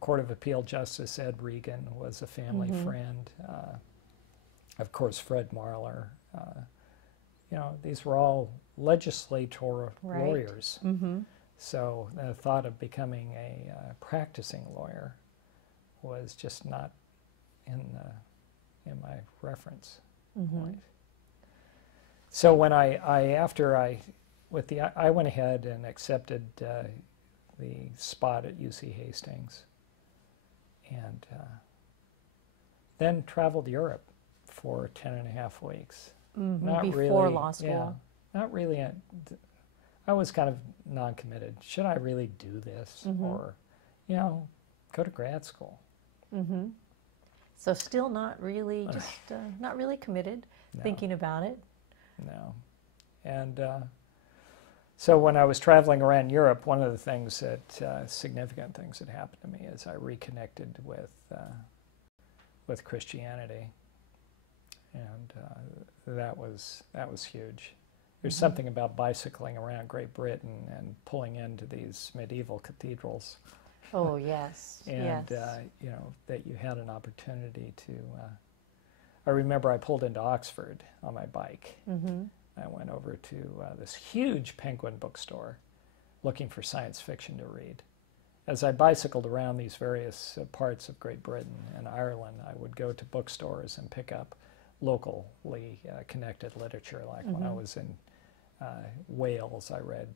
Court of Appeal Justice Ed Regan was a family friend. Of course, Fred Marler. These were all legislator lawyers. So the thought of becoming a practicing lawyer was just not in my reference point. So when I went ahead and accepted the spot at UC Hastings, and then traveled Europe for 10.5 weeks. Not Before really, law school. Yeah, not really. I was kind of non-committed. Should I really do this, or go to grad school? So still not really, just not really committed, No. thinking about it. No. And so when I was traveling around Europe, one of the significant things that happened to me is I reconnected with Christianity, and that was huge. There's something about bicycling around Great Britain and pulling into these medieval cathedrals. Oh, yes. And, yes. That you had an opportunity to... I remember I pulled into Oxford on my bike. I went over to this huge Penguin bookstore looking for science fiction to read. As I bicycled around these various parts of Great Britain and Ireland, I would go to bookstores and pick up locally connected literature. Like when I was in Wales, I read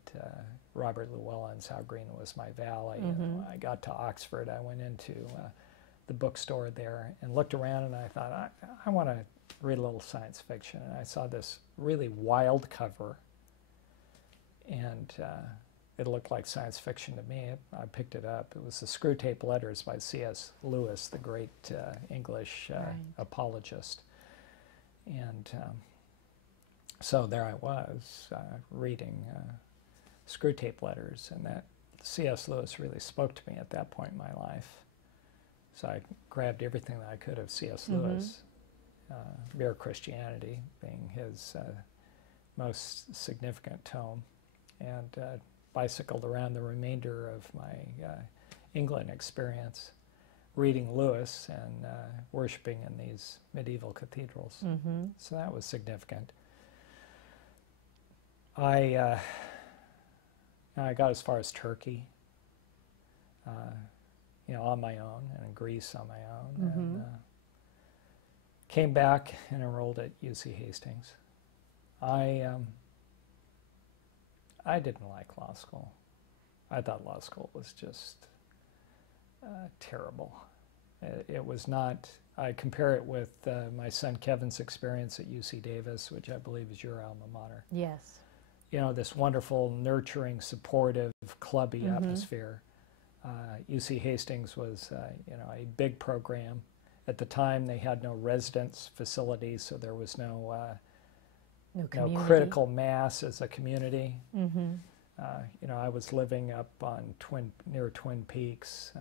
Robert Llewellyn's How Green Was My Valley. And when I got to Oxford, I went into the bookstore there and looked around, and I thought, I want to read a little science fiction. And I saw this really wild cover, and it looked like science fiction to me. I picked it up. It was the Screw Tape Letters by C.S. Lewis, the great English apologist. And so there I was reading Screw Tape Letters, and that C.S. Lewis really spoke to me at that point in my life. So I grabbed everything that I could of C.S. Lewis, Mere Christianity being his most significant tome, and bicycled around the remainder of my England experience, reading Lewis and worshiping in these medieval cathedrals. So that was significant. I got as far as Turkey, on my own, and Greece on my own, and came back and enrolled at UC Hastings. I didn't like law school. I thought law school was just terrible. It was not. I compare it with my son Kevin's experience at UC Davis, which I believe is your alma mater. Yes. This wonderful, nurturing, supportive, clubby atmosphere. UC Hastings was, a big program. At the time, they had no residence facilities, so there was no critical mass as a community. I was living up on near Twin Peaks.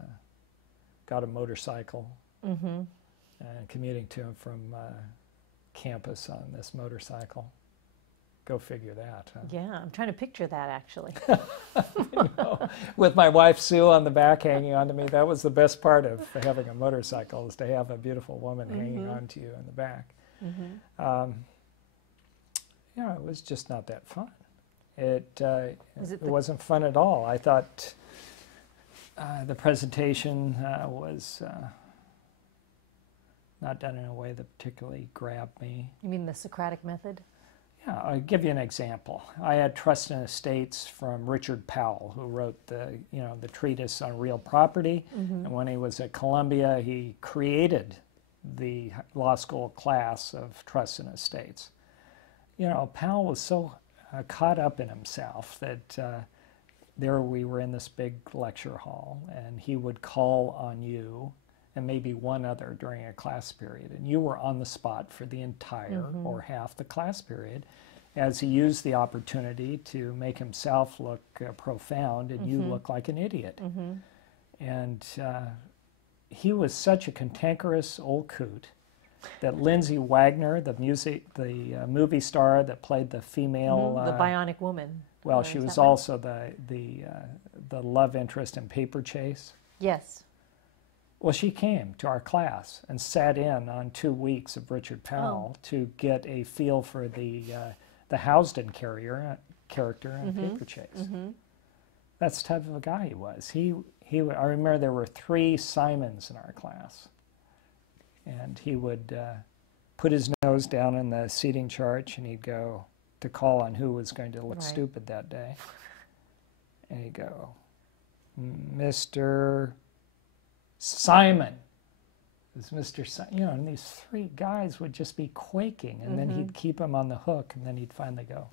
Got a motorcycle and commuting to and from campus on this motorcycle. Go figure that. Huh? Yeah, I'm trying to picture that actually. You know, with my wife Sue on the back hanging on to me. That was the best part of having a motorcycle, is to have a beautiful woman hanging on to you in the back. You know, it was just not that fun. It wasn't fun at all. I thought the presentation was not done in a way that particularly grabbed me. You mean the Socratic method? Yeah, I'll give you an example. I had Trust and Estates from Richard Powell, who wrote the treatise on real property. And when he was at Columbia, he created the law school class of Trust and Estates. You know, Powell was so caught up in himself that there we were in this big lecture hall, and he would call on you and maybe one other during a class period, and you were on the spot for the entire or half the class period, as he used the opportunity to make himself look profound and you look like an idiot. And he was such a cantankerous old coot that Lindsay Wagner, the movie star that played the female, the Bionic Woman. Well, she was also the love interest in Paper Chase. Yes. Well, she came to our class and sat in on 2 weeks of Richard Powell to get a feel for the Housden character in Paper Chase. That's the type of a guy he was. I remember there were 3 Simons in our class, and he would put his nose down in the seating chart, and he'd go to call on who was going to look stupid that day, and he'd go, Mr. Simon. It was Mr. Simon. You know, and these 3 guys would just be quaking, and then he'd keep them on the hook, and then he'd finally go,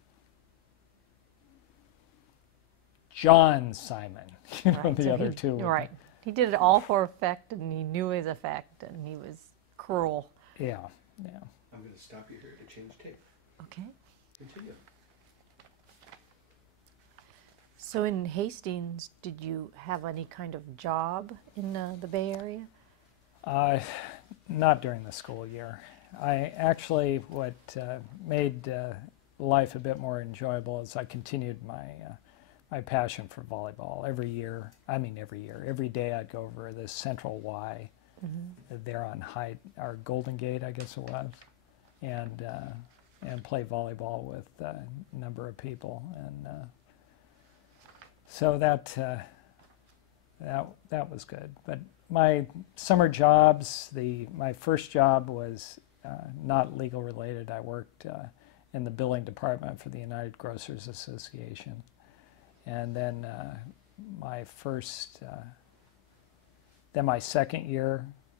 John Simon. You know, the other 2. Right. He did it all for effect, and he knew his effect, and he was cruel. Yeah, yeah. I'm going to stop you here to change tape. Okay. Continue. So in Hastings, did you have any kind of job in the Bay Area? Not during the school year. I actually, what made life a bit more enjoyable is I continued my passion for volleyball. Every day I'd go over this Central Y there on Golden Gate, I guess it was, and play volleyball with a number of people, and so that was good. But my summer jobs, my first job was not legal related. I worked in the billing department for the United Grocers Association, and then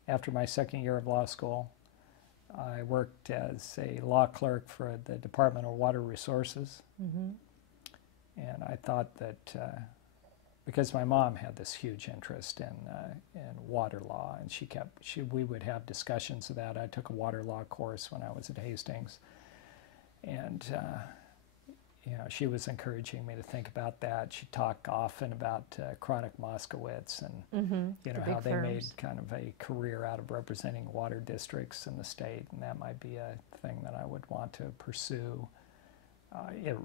after my second year of law school, I worked as a law clerk for the Department of Water Resources. And I thought that because my mom had this huge interest in water law, and we would have discussions of that. I took a water law course when I was at Hastings, and you know, she was encouraging me to think about that. She'd talk often about Chronic Moskowitz and you know, how they made kind of a career out of representing water districts in the state, and that might be a thing that I would want to pursue. It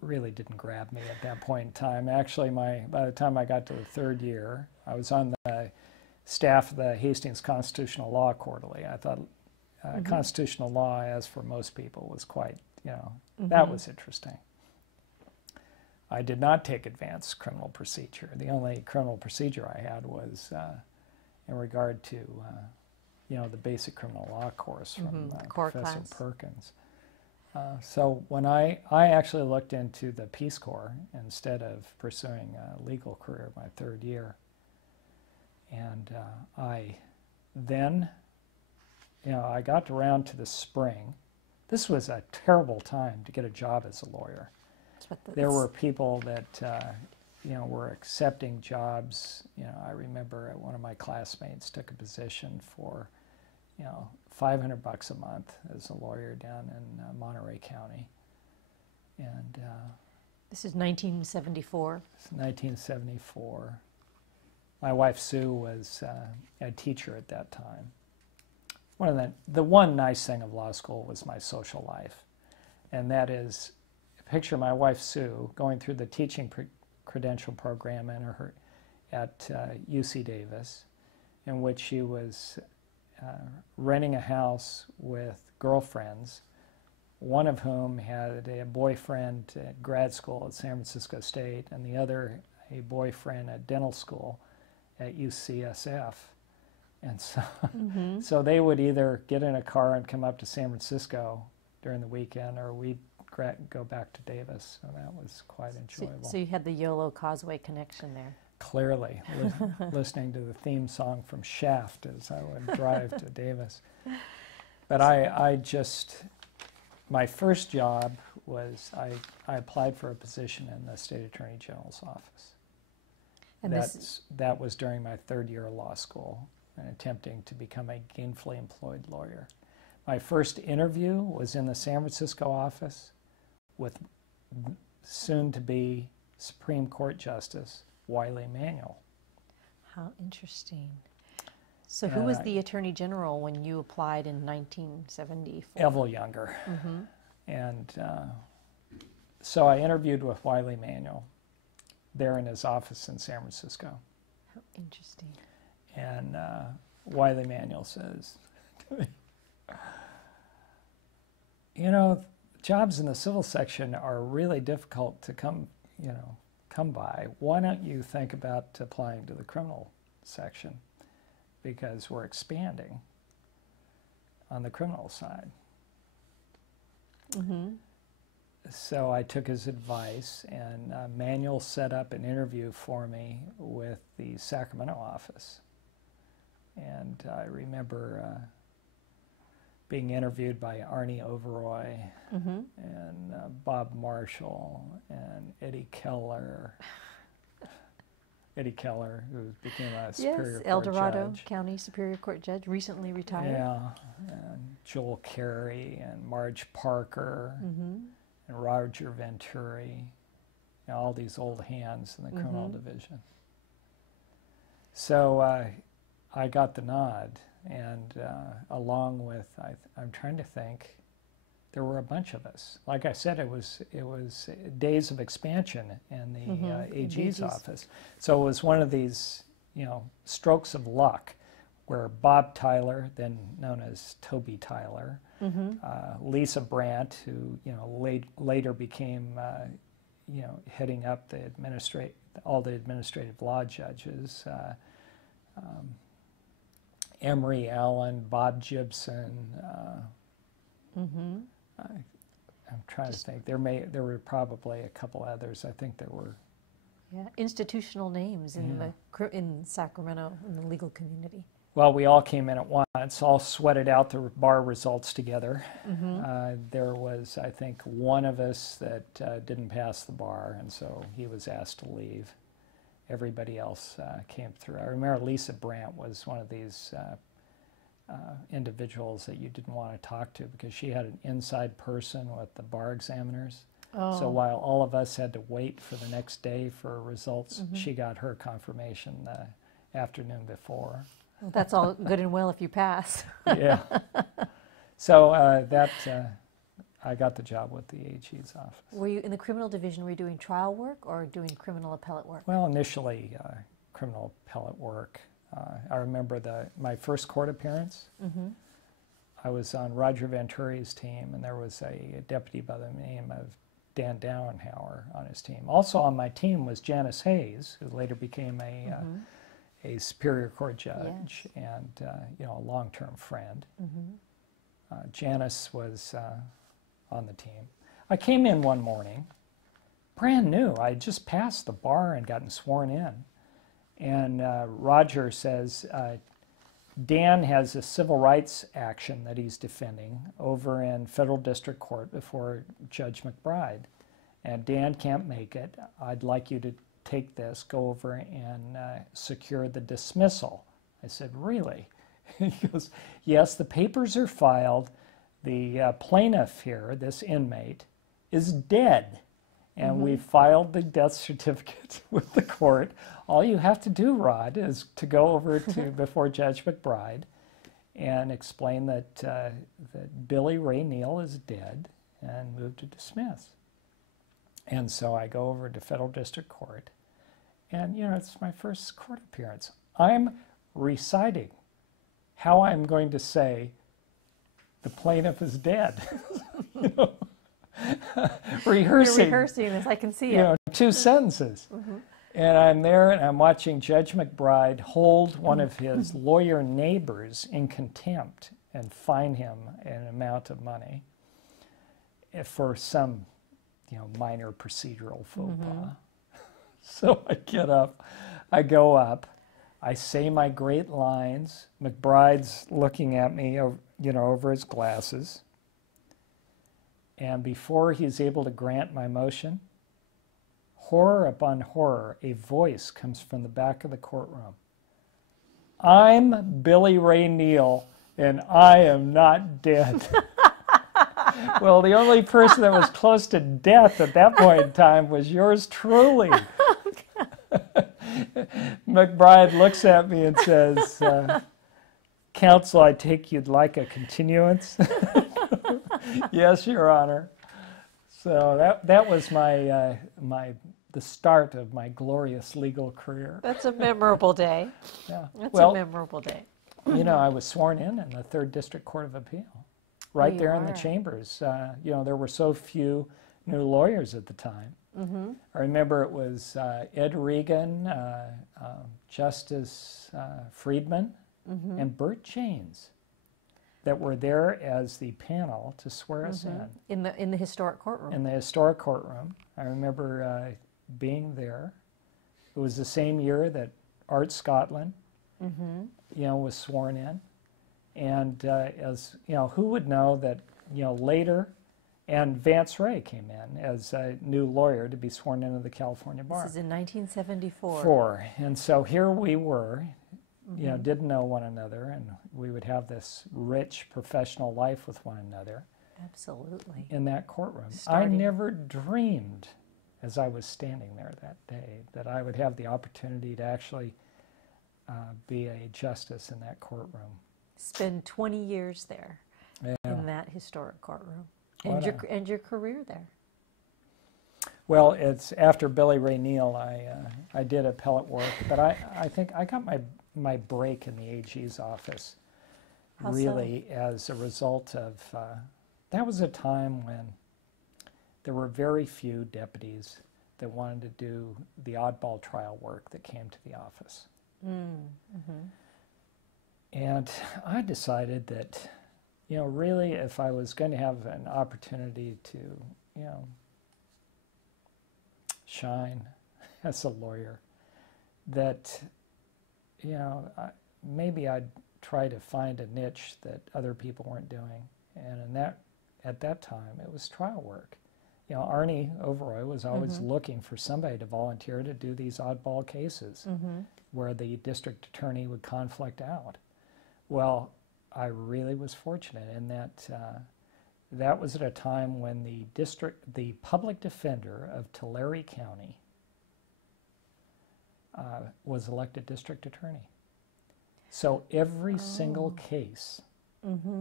really didn't grab me at that point in time. Actually, by the time I got to the 3rd year, I was on the staff of the Hastings Constitutional Law Quarterly. I thought constitutional law, as for most people, was quite, you know, that was interesting. I did not take advanced criminal procedure. The only criminal procedure I had was in regard to, you know, the basic criminal law course from Professor Perkins. So when I actually looked into the Peace Corps instead of pursuing a legal career my 3rd year. And I got around to the spring. This was a terrible time to get a job as a lawyer. There were people that, you know, were accepting jobs. You know, I remember one of my classmates took a position for, you know, $500 a month as a lawyer down in Monterey County. And this is 1974. It's 1974. My wife Sue was a teacher at that time. The one nice thing of law school was my social life, and that is, picture my wife Sue going through the teaching credential program at UC Davis, in which she was renting a house with girlfriends, one of whom had a boyfriend at grad school at San Francisco State, and the other a boyfriend at dental school at UCSF. And so, so they would either get in a car and come up to San Francisco during the weekend, or we'd go back to Davis. So that was quite enjoyable. So you had the YOLO Causeway connection there. Clearly, listening to the theme song from Shaft as I would drive to Davis. But my first job was I applied for a position in the State Attorney General's office. And that was during my third year of law school, and attempting to become a gainfully employed lawyer. My first interview was in the San Francisco office with soon-to-be Supreme Court Justice Wiley Emanuel. How interesting. So who was the Attorney General when you applied in 1974? Evel Younger. And so I interviewed with Wiley Emanuel there in his office in San Francisco. How interesting. And Wiley Emanuel says to me, you know, jobs in the civil section are really difficult to come by. Why don't you think about applying to the criminal section? Because we're expanding on the criminal side. So I took his advice, and Manuel set up an interview for me with the Sacramento office. And I remember being interviewed by Arnie Overoy and Bob Marshall and Eddie Keller. Eddie Keller, who became a Superior Court El Dorado judge. County Superior Court judge, recently retired. Yeah, and Joel Carey and Marge Parker and Roger Venturi, all these old hands in the criminal division. So I got the nod, and along with, I'm trying to think, there were a bunch of us. Like I said, it was days of expansion in the AG's office. So it was one of these, strokes of luck, where Bob Tyler, then known as Toby Tyler, Lisa Brandt, who later became heading up all the administrative law judges, Emery Allen, Bob Gibson. I'm trying to think. There were probably a couple others. I think there were. Yeah, institutional names in Sacramento in the legal community. Well, we all came in at once, all sweated out the bar results together. There was, I think, one of us that didn't pass the bar, and so he was asked to leave. Everybody else came through. I remember Lisa Brandt was one of these individuals that you didn't want to talk to because she had an inside person with the bar examiners. So while all of us had to wait for the next day for results, she got her confirmation the afternoon before. Well, that's all good and well if you pass. Yeah. So I got the job with the AG's office. Were you in the criminal division? Were you doing trial work or doing criminal appellate work? Well, initially criminal appellate work. I remember my first court appearance. I was on Roger Venturi's team, and there was a deputy by the name of Dan Dowenhauer on his team. Also on my team was Janice Hayes, who later became a Superior Court judge and a long-term friend. Janice was on the team. I came in one morning, brand new. I had just passed the bar and gotten sworn in. And Roger says, Dan has a civil rights action that he's defending over in federal district court before Judge McBride. And Dan can't make it. I'd like you to take this, go over and secure the dismissal. I said, really? He goes, yes, the papers are filed. The plaintiff here, this inmate, is dead. And we filed the death certificate with the court. All you have to do, Rod, is to go over to before Judge McBride and explain that Billy Ray Neal is dead and move to dismiss. And so I go over to federal district court, and it's my first court appearance. I'm reciting how I'm going to say the plaintiff is dead. Rehearsing. You're rehearsing this, I can see it. 2 sentences. And I'm there and I'm watching Judge McBride hold one of his lawyer neighbors in contempt and fine him an amount of money for some, minor procedural faux pas. So I get up, I go up, I say my great lines. McBride's looking at me, over his glasses. And before he's able to grant my motion, horror upon horror, a voice comes from the back of the courtroom. I'm Billy Ray Neal, and I am not dead. Well, the only person that was close to death at that point in time was yours truly. McBride looks at me and says, counsel, I take you'd like a continuance? Yes, Your Honor. So that was the start of my glorious legal career. That's a memorable day. Yeah. That's Well, a memorable day. I was sworn in the 3rd District Court of Appeal, right You there in the are. chambers. There were so few new lawyers at the time. I remember it was Ed Regan, Justice Friedman, and Bert Janes that were there as the panel to swear us In the historic courtroom. in the historic courtroom. I remember being there. It was the same year that Art Scotland, was sworn in. And who would know that, later, and Vance Ray came in as a new lawyer to be sworn into the California Bar. This is in 1974. And so here we were, didn't know one another, and we would have this rich professional life with one another. Absolutely. In that courtroom. Starting. I never dreamed, as I was standing there that day, that I would have the opportunity to actually be a justice in that courtroom. Spend 20 years there in that historic courtroom. And your career there. Well, it's after Billy Ray Neal, I did appellate work, but I think I got my break in the AG's office How so? really as a result of, that was a time when there were very few deputies that wanted to do the oddball trial work that came to the office. And I decided that, really if I was going to have an opportunity to, shine as a lawyer, that, maybe I'd try to find a niche that other people weren't doing. And at that time, it was trial work. Arnie Overoy was always looking for somebody to volunteer to do these oddball cases where the district attorney would conflict out. Well, I really was fortunate in that that was at a time when the public defender of Tulare County was elected district attorney. So every single case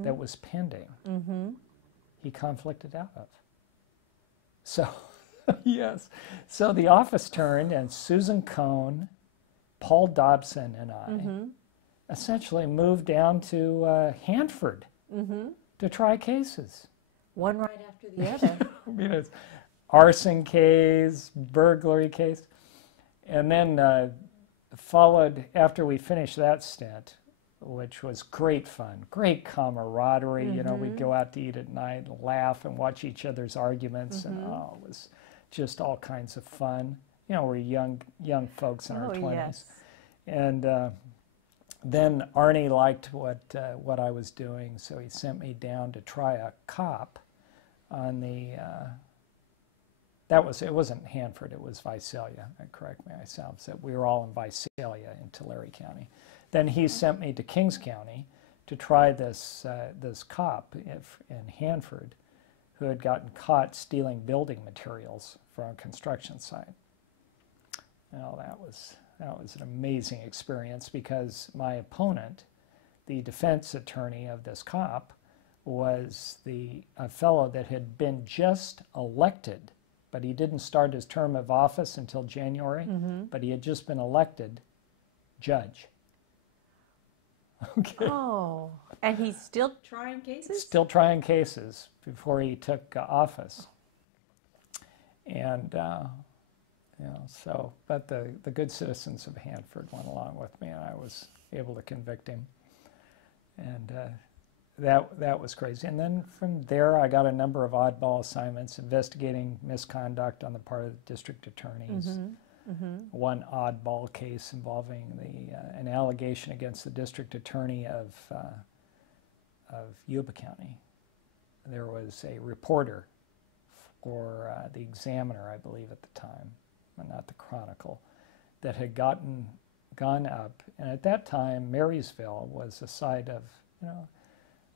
that was pending, he conflicted out of. So, yes. So the office turned, and Susan Cohn, Paul Dobson, and I essentially moved down to Hanford to try cases. One right after the other. It's arson case, burglary case. And then followed, after we finished that stint, which was great fun, great camaraderie. We'd go out to eat at night, laugh, and watch each other's arguments, and it was just all kinds of fun. We're young folks in our 20s. Yes. And then Arnie liked what I was doing, so he sent me down to try a cop on the. It wasn't Hanford, it was Visalia. Correct me myself. So we were all in Visalia in Tulare County. Then he sent me to Kings County to try this cop in Hanford, who had gotten caught stealing building materials from a construction site. Well, that was an amazing experience, because my opponent, the defense attorney of this cop, was a fellow that had been just elected but he didn't start his term of office until January, but he had just been elected judge. Okay. Oh, and he's still trying cases? Still trying cases before he took office. And, but the good citizens of Hanford went along with me, and I was able to convict him. And that was crazy. And then from there, I got a number of oddball assignments, investigating misconduct on the part of the district attorneys. One oddball case involving an allegation against the district attorney of Yuba County. There was a reporter for the Examiner, I believe at the time, but not the Chronicle, that had gone up, and at that time Marysville was a site of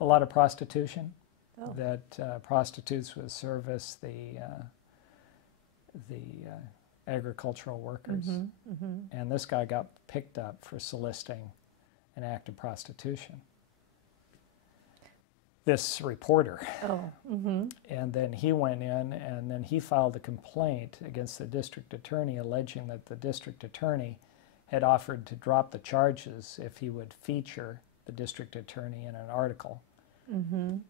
a lot of prostitution. That prostitutes would service the agricultural workers, and this guy got picked up for soliciting an act of prostitution. This reporter. And then he went in, and then he filed a complaint against the district attorney, alleging that the district attorney had offered to drop the charges if he would feature the district attorney in an article in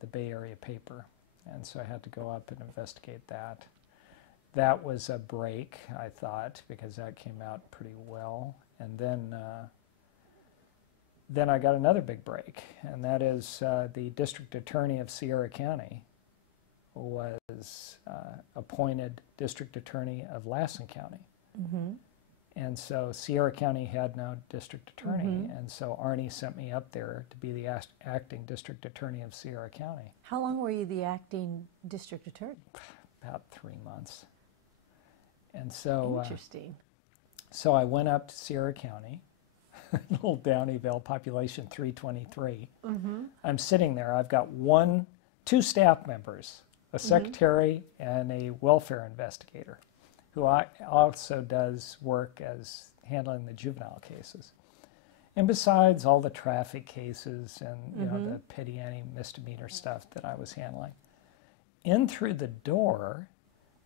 the Bay Area paper. And so I had to go up and investigate that. That was a break, I thought, because that came out pretty well. And then I got another big break, and that is the district attorney of Sierra County was appointed district attorney of Lassen County. And so Sierra County had no district attorney, and so Arnie sent me up there to be the acting district attorney of Sierra County. How long were you the acting district attorney? About 3 months. And so, Interesting. So I went up to Sierra County, little Downeyville, population 323. I'm sitting there. I've got two staff members, a secretary and a welfare investigator, who also does work as handling the juvenile cases. And besides all the traffic cases and the petty misdemeanor stuff that I was handling, in through the door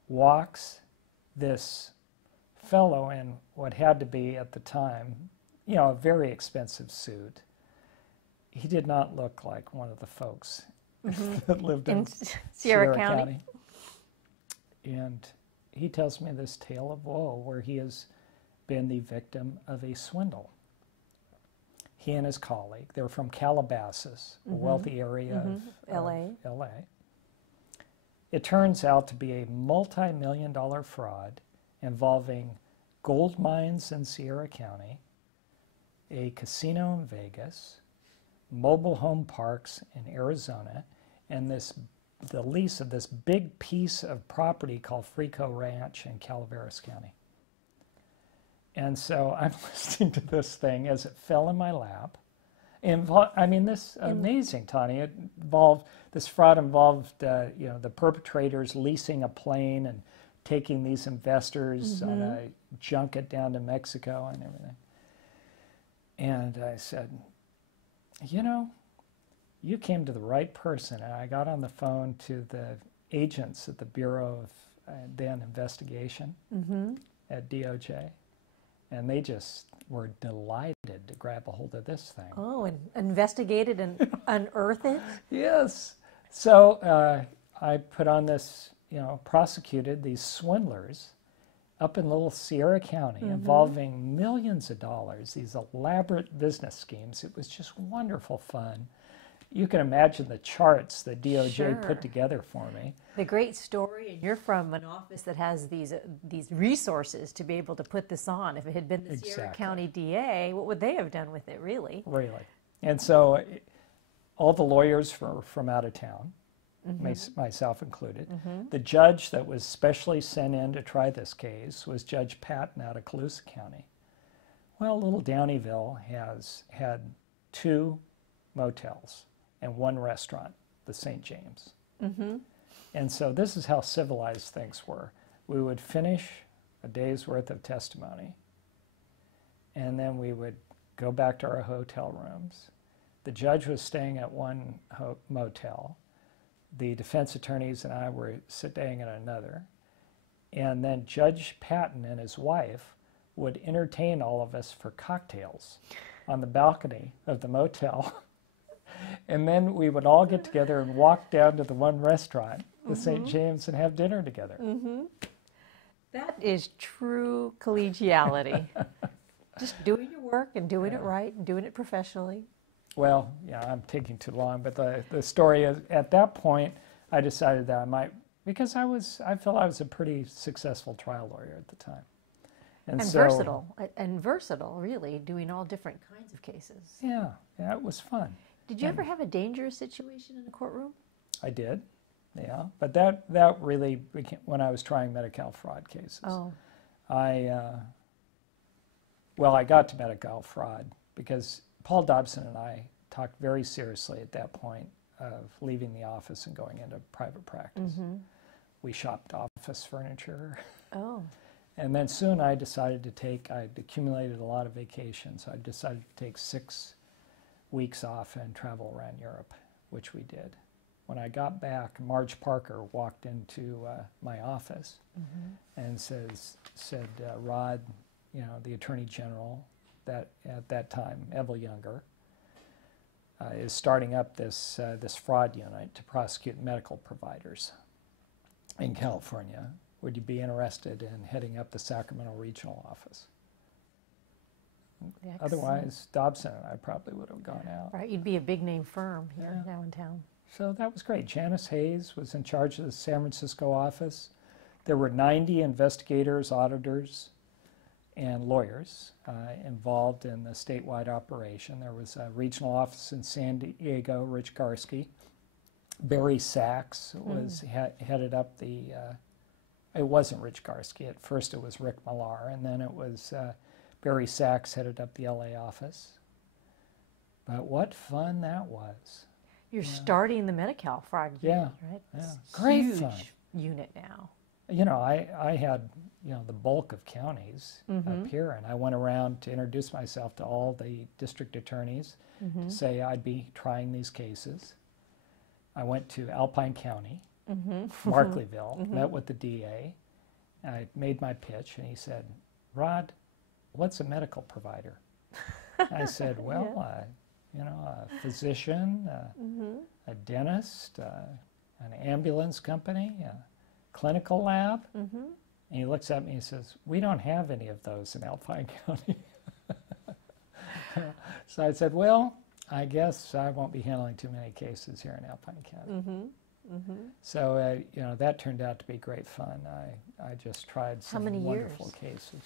walks this fellow in what had to be at the time, a very expensive suit. He did not look like one of the folks that lived in Sierra County. And he tells me this tale of woe where he has been the victim of a swindle. He and his colleague, they're from Calabasas, a wealthy area of LA. It turns out to be a multi-million-dollar fraud involving gold mines in Sierra County, a casino in Vegas, mobile home parks in Arizona, and the lease of this big piece of property called Frico Ranch in Calaveras County. And so I'm listening to this thing as it fell in my lap. Amazing, Tanya. This fraud involved, the perpetrators leasing a plane and taking these investors on a junket down to Mexico and everything. And I said, you came to the right person. And I got on the phone to the agents at the Bureau of then Investigation at DOJ. And they just were delighted to grab a hold of this thing. Oh, and investigated and unearthed it? Yes. So I put on this, prosecuted these swindlers up in little Sierra County involving millions of dollars, these elaborate business schemes. It was just wonderful fun. You can imagine the charts that DOJ put together for me. The great story, and you're from an office that has these resources to be able to put this on. If it had been the Sierra County DA, what would they have done with it, really? Really. And so all the lawyers from out of town, myself included, the judge that was specially sent in to try this case was Judge Patton out of Colusa County. Well, little Downeyville has had 2 motels and 1 restaurant, the St. James. And so this is how civilized things were. We would finish a day's worth of testimony, and then we would go back to our hotel rooms. The judge was staying at one motel. the defense attorneys and I were sitting in another. And then Judge Patton and his wife would entertain all of us for cocktails on the balcony of the motel. And then we would all get together and walk down to the one restaurant, the St. James, and have dinner together. That is true collegiality. Just doing your work and doing it right and doing it professionally. Well, yeah, I'm taking too long, but the story is, at that point, I decided that I might, because I felt I was a pretty successful trial lawyer at the time. And so, versatile, really, doing all different kinds of cases. Yeah, it was fun. Did you ever have a dangerous situation in a courtroom? I did, yeah. But that really became when I was trying Medi-Cal fraud cases. Oh. I got to Medi-Cal fraud because Paul Dobson and I talked very seriously at that point of leaving the office and going into private practice. We shopped office furniture. Oh. And then soon I decided to take, I'd accumulated a lot of vacations, so I decided to take 6 weeks off and travel around Europe, which we did. When I got back, Marge Parker walked into my office and said, Rod, the Attorney General, that at that time, Evel Younger, is starting up this fraud unit to prosecute medical providers in California. Would you be interested in heading up the Sacramento Regional Office? Excellent. Otherwise, Dobson and I probably would have gone out. Right, you'd be a big name firm here now in town. So that was great. Janice Hayes was in charge of the San Francisco office. There were 90 investigators, auditors, and lawyers involved in the statewide operation. There was a regional office in San Diego, Rich Garski. Barry Sachs was headed up the, it wasn't Rich Garski. At first it was Rick Millar, and then it was Barry Sachs headed up the LA office. But what fun that was. You're starting the Medi-Cal fraud unit, right? Yeah, It's great huge fun. Unit now. I had, the bulk of counties up here, and I went around to introduce myself to all the district attorneys to say I'd be trying these cases. I went to Alpine County, Markleeville, met with the DA. I made my pitch, and he said, Rod, what's a medical provider? I said, well, a physician, a dentist, an ambulance company, a clinical lab. And he looks at me and says, we don't have any of those in Alpine County. So I said, well, I guess I won't be handling too many cases here in Alpine County. So, that turned out to be great fun. I just tried some wonderful cases.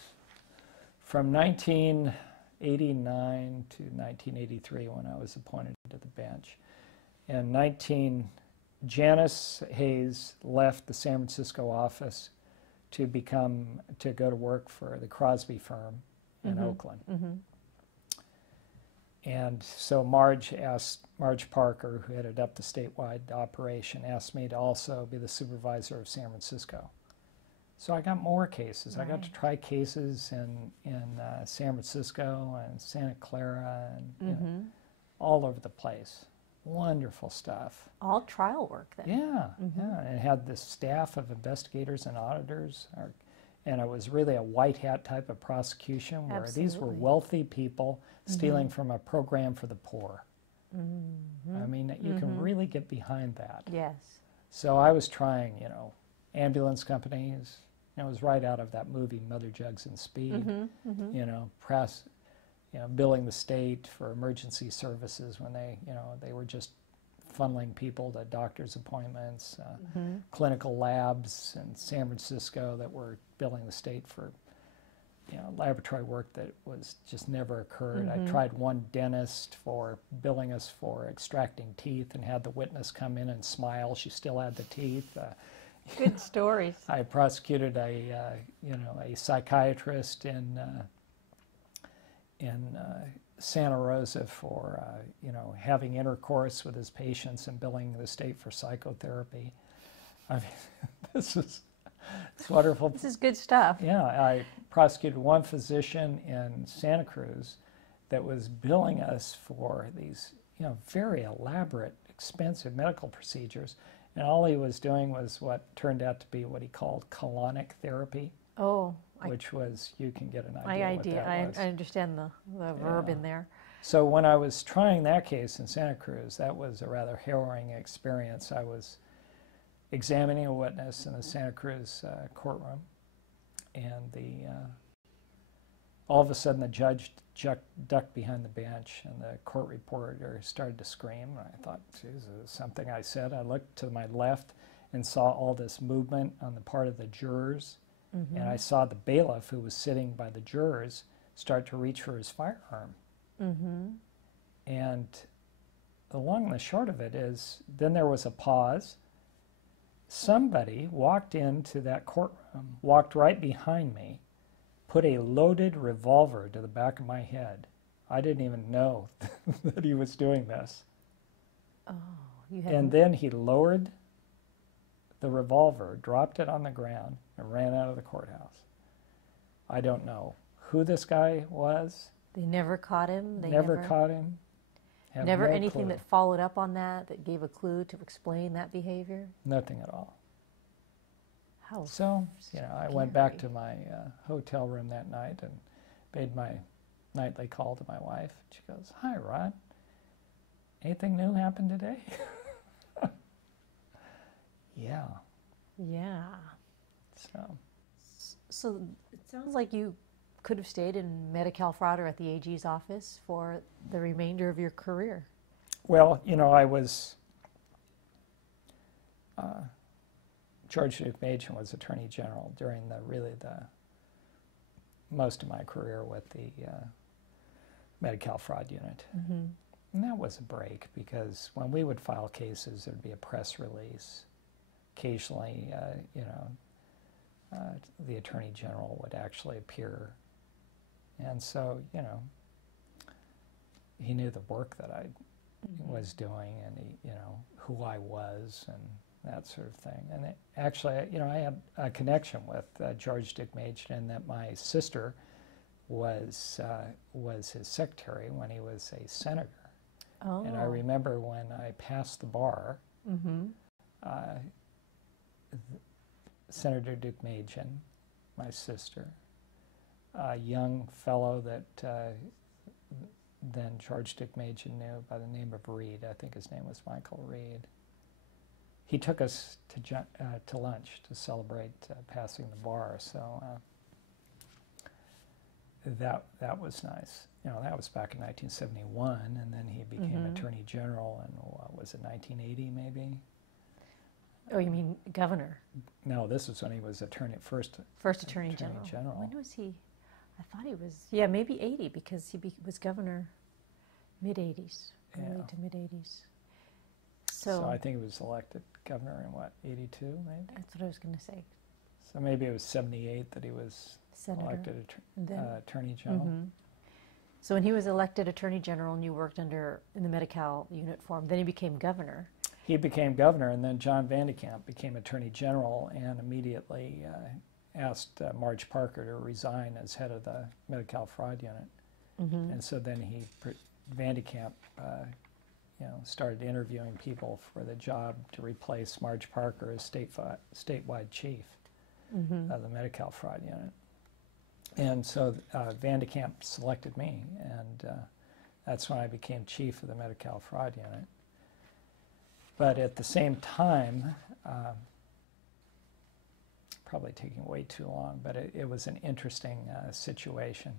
From 1989 to 1983, when I was appointed to the bench. In Janice Hayes left the San Francisco office to go to work for the Crosby firm in Oakland. And so Marge Parker, who headed up the statewide operation, asked me to also be the supervisor of San Francisco. So I got more cases. I got to try cases in San Francisco and Santa Clara and all over the place. Wonderful stuff. All trial work then. Yeah, yeah. And it had this staff of investigators and auditors. And it was really a white hat type of prosecution where these were wealthy people stealing from a program for the poor. I mean, you can really get behind that. Yes. So I was trying, ambulance companies. It was right out of that movie, Mother Jugs and Speed. Billing the state for emergency services when they were just funneling people to doctor's appointments, clinical labs in San Francisco that were billing the state for laboratory work that was just never occurred. I tried one dentist for billing us for extracting teeth and had the witness come in and smile. She still had the teeth. Good stories. I prosecuted a psychiatrist in Santa Rosa for having intercourse with his patients and billing the state for psychotherapy. I mean, it's wonderful. This is good stuff. Yeah, I prosecuted one physician in Santa Cruz that was billing us for these very elaborate, expensive medical procedures, And all he was doing was what turned out to be what he called colonic therapy, Oh, which was, you can get an idea what that was. I understand the verb in there. So when I was trying that case in Santa Cruz, that was a rather harrowing experience. I was examining a witness in the Santa Cruz courtroom, and all of a sudden the judge ducked behind the bench, and the court reporter started to scream. And I thought, geez, is something I said. I looked to my left and saw all this movement on the part of the jurors, and I saw the bailiff who was sitting by the jurors start to reach for his firearm. And the long and the short of it is, then there was a pause. Somebody walked into that courtroom, walked right behind me, put a loaded revolver to the back of my head. I didn't even know that he was doing this. Oh, and then he lowered the revolver, dropped it on the ground, and ran out of the courthouse. I don't know who this guy was. They never caught him? They never caught him. Have never no anything clue. that followed up on that gave a clue to explain that behavior? Nothing at all. How So, I went back to my hotel room that night and made my nightly call to my wife. She goes, "Hi, Rod. Anything new happened today?" Yeah. Yeah. So, it sounds like you could have stayed in Medi-Cal fraud or at the AG's office for the remainder of your career. well, I was, George Duke Machen was Attorney General during the most of my career with the Medi-Cal fraud unit. And that was a break, because when we would file cases, there'd be a press release. Occasionally, the Attorney General would actually appear. And so, he knew the work that I was doing, and who I was, and that sort of thing. And actually, I had a connection with George Duke Machen, in that my sister was his secretary when he was a senator. Oh. And I remember when I passed the bar, Senator Duke Machen, my sister, a young fellow that then George Duke Machen knew by the name of Reed. I think his name was Michael Reed. He took us to lunch to celebrate passing the bar. So that was nice. That was back in 1971, and then he became Attorney General in, what was it, 1980 maybe? Oh, you mean governor? No, this was when he was First Attorney General. When was he? I thought he was, maybe 80, because he was governor mid-80s, early to mid-80s. So I think he was elected governor in, what, 82 maybe? That's what I was going to say. So maybe it was 78 that he was elected Attorney General. So when he was elected Attorney General and you worked in the Medi-Cal unit for him, then he became governor. He became governor, and then John Vandekamp became Attorney General, and immediately asked Marge Parker to resign as head of the Medi-Cal fraud unit. And so then Vandekamp started interviewing people for the job to replace Marge Parker as statewide chief of the Medi-Cal fraud unit. And so Vandekamp selected me, and that's when I became chief of the Medi-Cal fraud unit. But at the same time, probably taking way too long, but it was an interesting situation.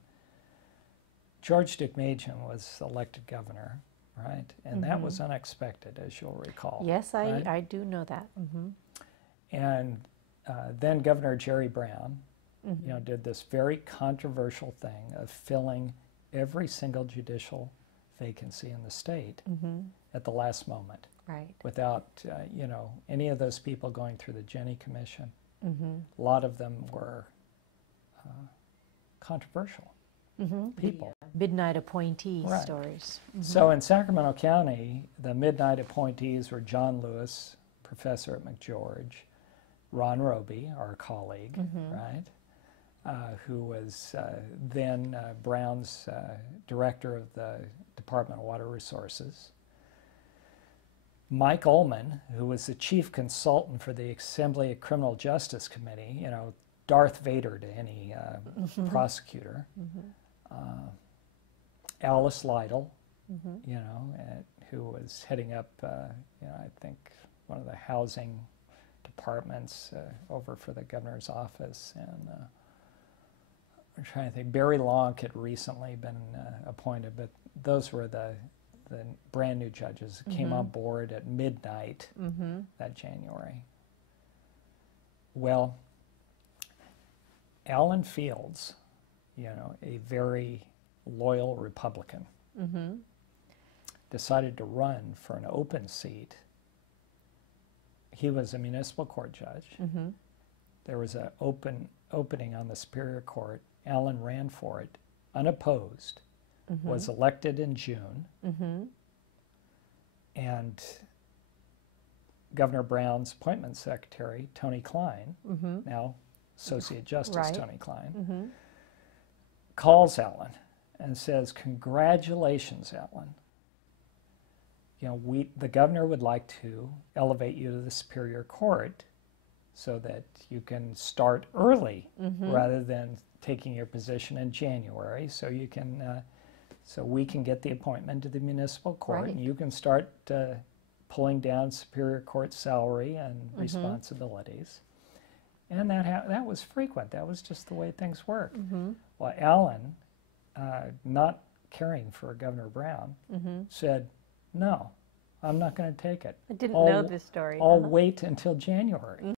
George Duke Machen was elected governor, right? And that was unexpected, as you'll recall. Yes, right? I do know that. And then Governor Jerry Brown, did this very controversial thing of filling every single judicial vacancy in the state at the last moment, right? Without any of those people going through the Jenny Commission. A lot of them were controversial people. The, midnight appointee Right. stories. So in Sacramento County, the midnight appointees were John Lewis, professor at McGeorge, Ron Roby, our colleague, right, who was then Brown's director of the Department of Water Resources, Mike Ullman, who was the chief consultant for the Assembly Criminal Justice Committee, you know, Darth Vader to any prosecutor, Alice Lytle, you know, who was heading up, you know, I think one of the housing departments over for the governor's office, and I'm trying to think. Barry Lonk had recently been appointed, but those were the brand new judges that came on board at midnight that January. Well, Alan Fields, you know, a very loyal Republican, decided to run for an open seat. He was a municipal court judge. There was an opening on the Superior Court. Alan ran for it, unopposed, was elected in June, and Governor Brown's appointment secretary, Tony Klein, now Associate Justice Tony Klein, calls Alan and says, "Congratulations, Alan. You know, the governor would like to elevate you to the Superior Court so that you can start early rather than taking your position in January, so you can, so we can get the appointment to the municipal court, and you can start pulling down Superior Court salary and responsibilities." And that was frequent. That was just the way things worked. Well, Alan, not caring for Governor Brown, said, "No, I'm not going to take it. I didn't know this story. I'll wait until January."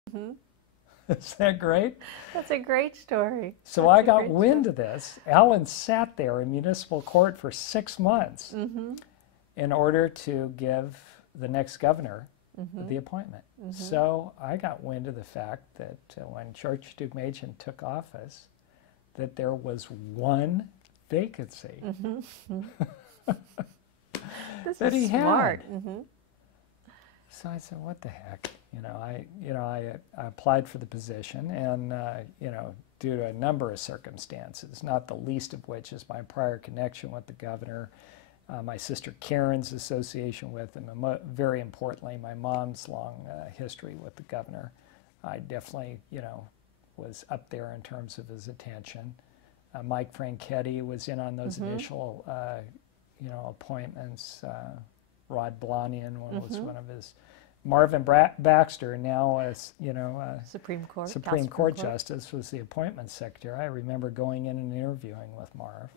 Is that great? That's a great story. So I got wind of this. Alan sat there in municipal court for 6 months in order to give the next governor the appointment. So I got wind of the fact that when Archduke Machen took office, that there was one vacancy. This that is he smart. had. So I said, "What the heck?" I applied for the position, and you know, due to a number of circumstances, not the least of which is my prior connection with the governor, my sister Karen's association with him, and very importantly, my mom's long history with the governor. I definitely, you know, was up there in terms of his attention. Mike Franchetti was in on those initial, you know, appointments. Rod Blanian was one of his. Marvin Baxter, now as you know, Supreme Court Justice, was the appointment secretary. I remember going in and interviewing with Marv.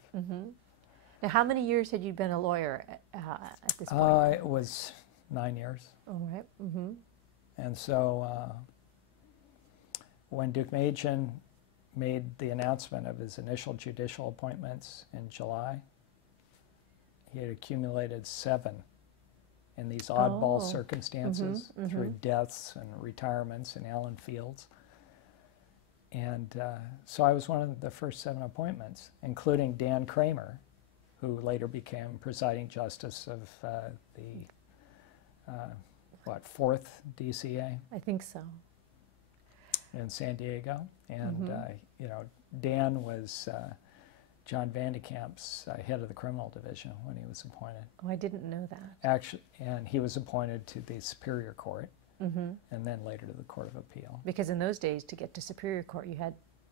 Now, how many years had you been a lawyer at this point? It was 9 years. All right. And so when Duke Machen made the announcement of his initial judicial appointments in July, he had accumulated 7 in these oddball circumstances through deaths and retirements in Alan Fields. And so I was one of the first 7 appointments, including Dan Kramer, who later became presiding justice of the, 4th DCA? I think so. In San Diego. And, you know, Dan was John Vandekamp's head of the criminal division when he was appointed. Oh, I didn't know that. Actually, and he was appointed to the Superior Court, and then later to the Court of Appeal. Because in those days, to get to Superior Court, you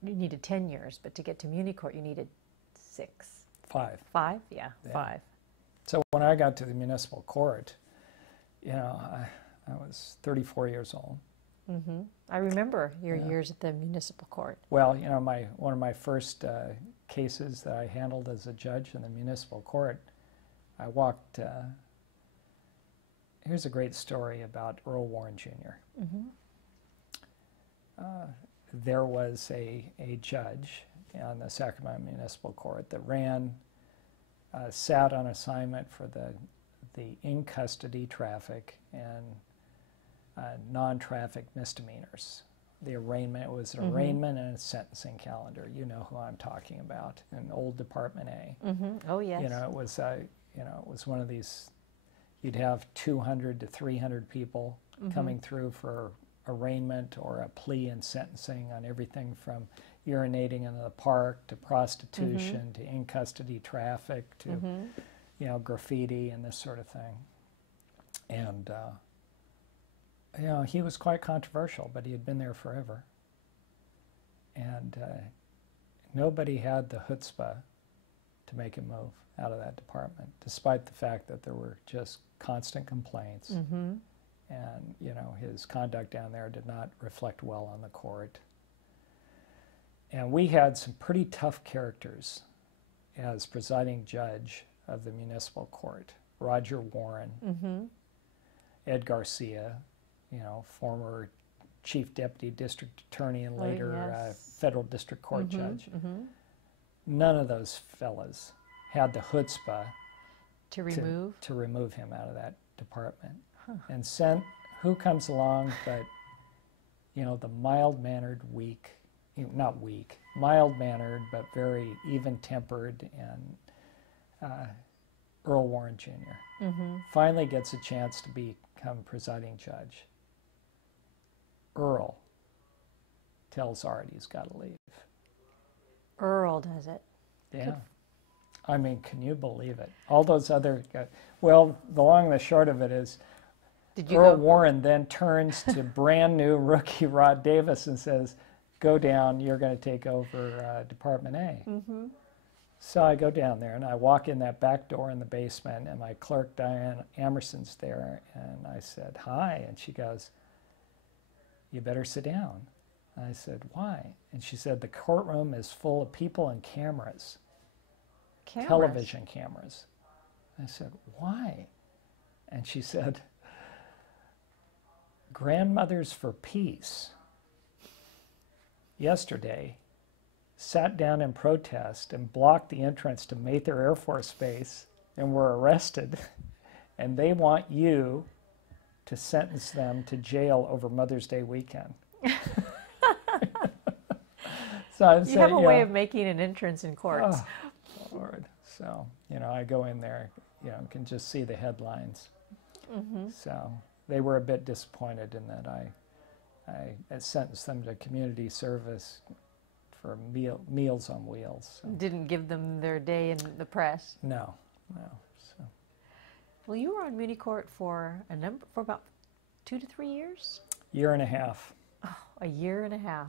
needed 10 years, but to get to Muni Court, you needed 6. 5. 5? Yeah, 5. So when I got to the municipal court, you know, I was 34 years old. I remember your years at the municipal court. Well, you know, one of my first cases that I handled as a judge in the municipal court, I walked, here's a great story about Earl Warren Jr. There was a judge on the Sacramento Municipal Court that sat on assignment for the in-custody traffic and non-traffic misdemeanors. The arraignment was an arraignment and a sentencing calendar. You know who I'm talking about, in old Department A. Oh yes. You know, it was one of these. You'd have 200 to 300 people coming through for arraignment or a plea and sentencing on everything from urinating in the park to prostitution to in-custody traffic to, you know, graffiti and this sort of thing. And you know, he was quite controversial, but he had been there forever. And nobody had the chutzpah to make him move out of that department, despite the fact that there were just constant complaints. Mm-hmm. And, you know, his conduct down there did not reflect well on the court. And we had some pretty tough characters as presiding judge of the municipal court. Roger Warren, Mm-hmm. Ed Garcia, you know, former chief deputy district attorney and Oh, later yes. federal district court Mm-hmm. judge. Mm-hmm. None of those fellas had the chutzpah To remove? to remove him out of that department. Huh. And sent, who comes along but, you know, the mild-mannered, mild-mannered but very even-tempered and Earl Warren Jr. Mm-hmm. Finally gets a chance to become presiding judge. Earl tells Art he's got to leave. Earl does it. Yeah. I mean, can you believe it? All those other guys. Well, the long and the short of it is Did you Earl go? Warren then turns to brand new rookie Rod Davis and says, go down, you're going to take over Department A. Mm-hmm. So I go down there and I walk in that back door in the basement and my clerk Diane Amerson's there and I said, hi, and she goes, you better sit down. And I said, why? And she said, the courtroom is full of people and cameras. Cameras. Television cameras. I said, why? And she said, Grandmothers for Peace yesterday sat down in protest and blocked the entrance to Mather Air Force Base and were arrested, and they want you to sentence them to jail over Mother's Day weekend. So I'm saying, You have a way of making an entrance in courts. Oh, Lord. So, you know, I go in there, you know, can just see the headlines. Mm-hmm. So they were a bit disappointed in that I sentenced them to community service for Meals on Wheels. So. Didn't give them their day in the press. No. So. Well, you were on Muni Court for about 2 to 3 years? Year and a half. Oh, a year and a half.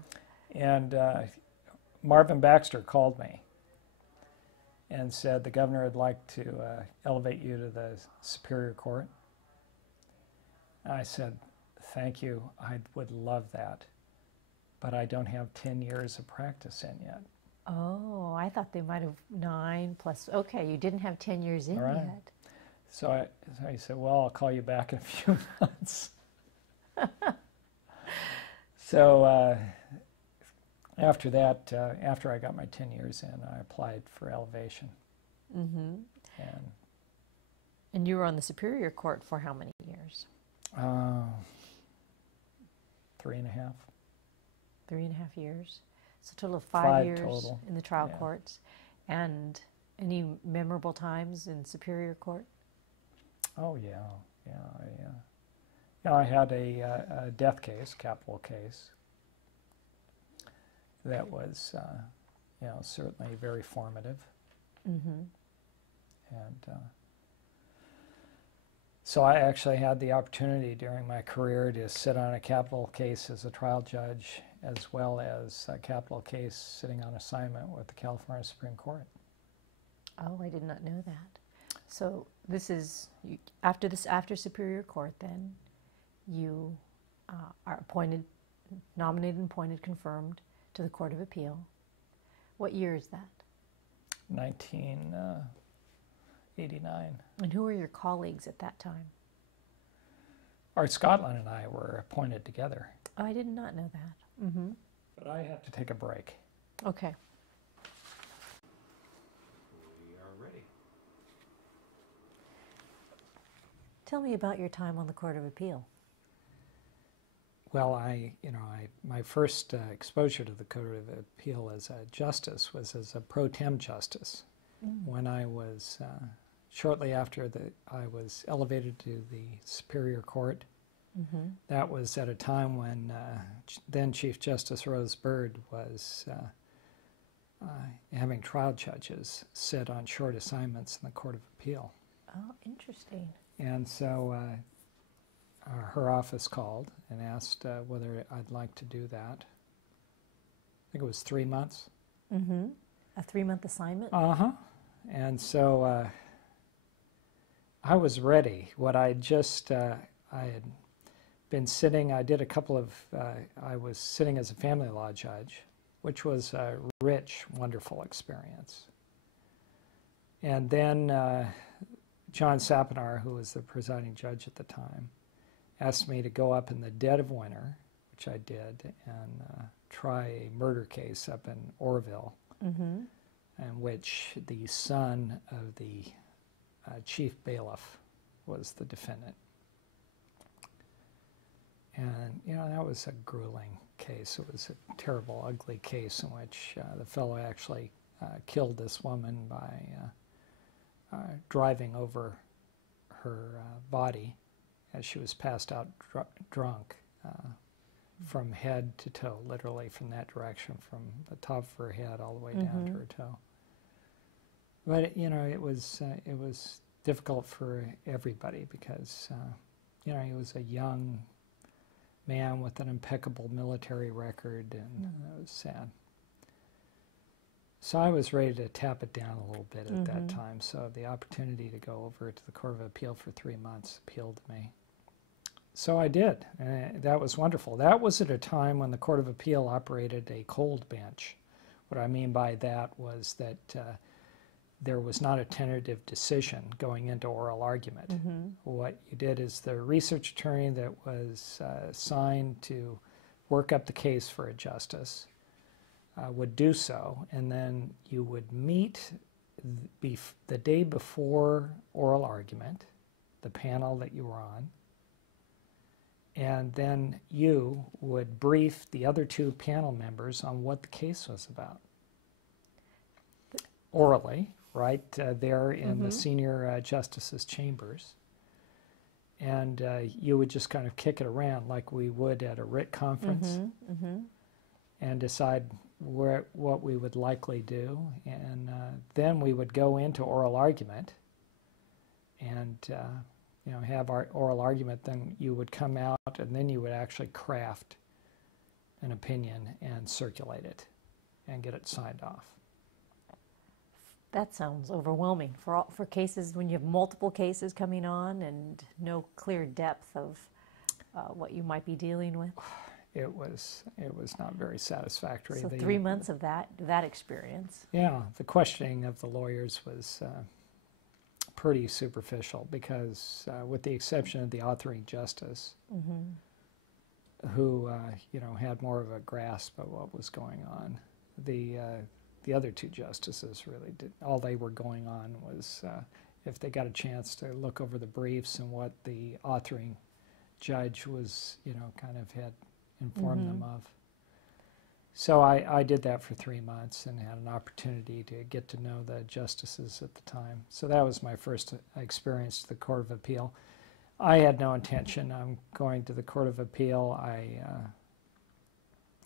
And Marvin Baxter called me and said the governor would like to elevate you to the Superior Court. I said, thank you, I would love that, but I don't have 10 years of practice in yet. Oh, I thought they might have 9 plus. Okay, you didn't have 10 years in All right. yet. So I said, well, I'll call you back in a few months. So after that, after I got my 10 years in, I applied for elevation. Mm-hmm. And And you were on the Superior Court for how many years? 3.5. 3.5 years. So a total of 5 5 years total, in the trial yeah. courts. And any memorable times in Superior Court? Oh yeah. I had a death case, capital case, that was, you know, certainly very formative. Mm-hmm. And so I actually had the opportunity during my career to sit on a capital case as a trial judge, as well as a capital case sitting on assignment with the California Supreme Court. Oh, I did not know that. So this is, after Superior Court then, you are nominated and appointed, confirmed to the Court of Appeal. What year is that? 1989. And who were your colleagues at that time? Art Scotland and I were appointed together. Oh, I did not know that. Mm-hmm. But I have to take a break. Okay. We are ready. Tell me about your time on the Court of Appeal. Well, my first exposure to the Court of Appeal as a justice was as a pro tem justice. When I was, shortly after I was elevated to the Superior Court. Mm-hmm. That was at a time when then Chief Justice Rose Bird was having trial judges sit on short assignments in the Court of Appeal. Oh, interesting. And so her office called and asked whether I'd like to do that. I think it was 3 months. Mm-hmm. A 3-month assignment? Uh-huh. And so I was ready. What I just, I had been sitting, I did a couple of, I was sitting as a family law judge, which was a rich, wonderful experience. And then John Sapinar, who was the presiding judge at the time, asked me to go up in the dead of winter, which I did, and try a murder case up in Orville, Mm-hmm. in which the son of the chief bailiff was the defendant. And, you know, that was a grueling case. It was a terrible, ugly case in which the fellow actually killed this woman by driving over her body as she was passed out drunk from head to toe, literally from that direction, from the top of her head all the way down to her toe. But, you know, it was difficult for everybody because, you know, he was a young man with an impeccable military record, and it was sad. So I was ready to tap it down a little bit at that time. So the opportunity to go over to the Court of Appeal for 3 months appealed to me. So I did, and that was wonderful. That was at a time when the Court of Appeal operated a cold bench. What I mean by that was that there was not a tentative decision going into oral argument. What you did is the research attorney that was assigned to work up the case for a justice would do so, and then you would meet the day before oral argument, the panel that you were on, and then you would brief the other two panel members on what the case was about. Orally, right there in the senior justice's chambers. And you would just kind of kick it around like we would at a writ conference and decide what we would likely do. And then we would go into oral argument and you know, have our oral argument. Then you would come out and then you would actually craft an opinion and circulate it and get it signed off. That sounds overwhelming for cases when you have multiple cases coming on and no clear depth of what you might be dealing with. It was not very satisfactory. So 3 months of that experience. Yeah, the questioning of the lawyers was pretty superficial because, with the exception of the authoring justice, who you know, had more of a grasp of what was going on, the other two justices really did. All they were going on was if they got a chance to look over the briefs and what the authoring judge was, you know, kind of had informed them of. So I did that for 3 months and had an opportunity to get to know the justices at the time. So that was my first experience to the Court of Appeal. I had no intention on going to the Court of Appeal. I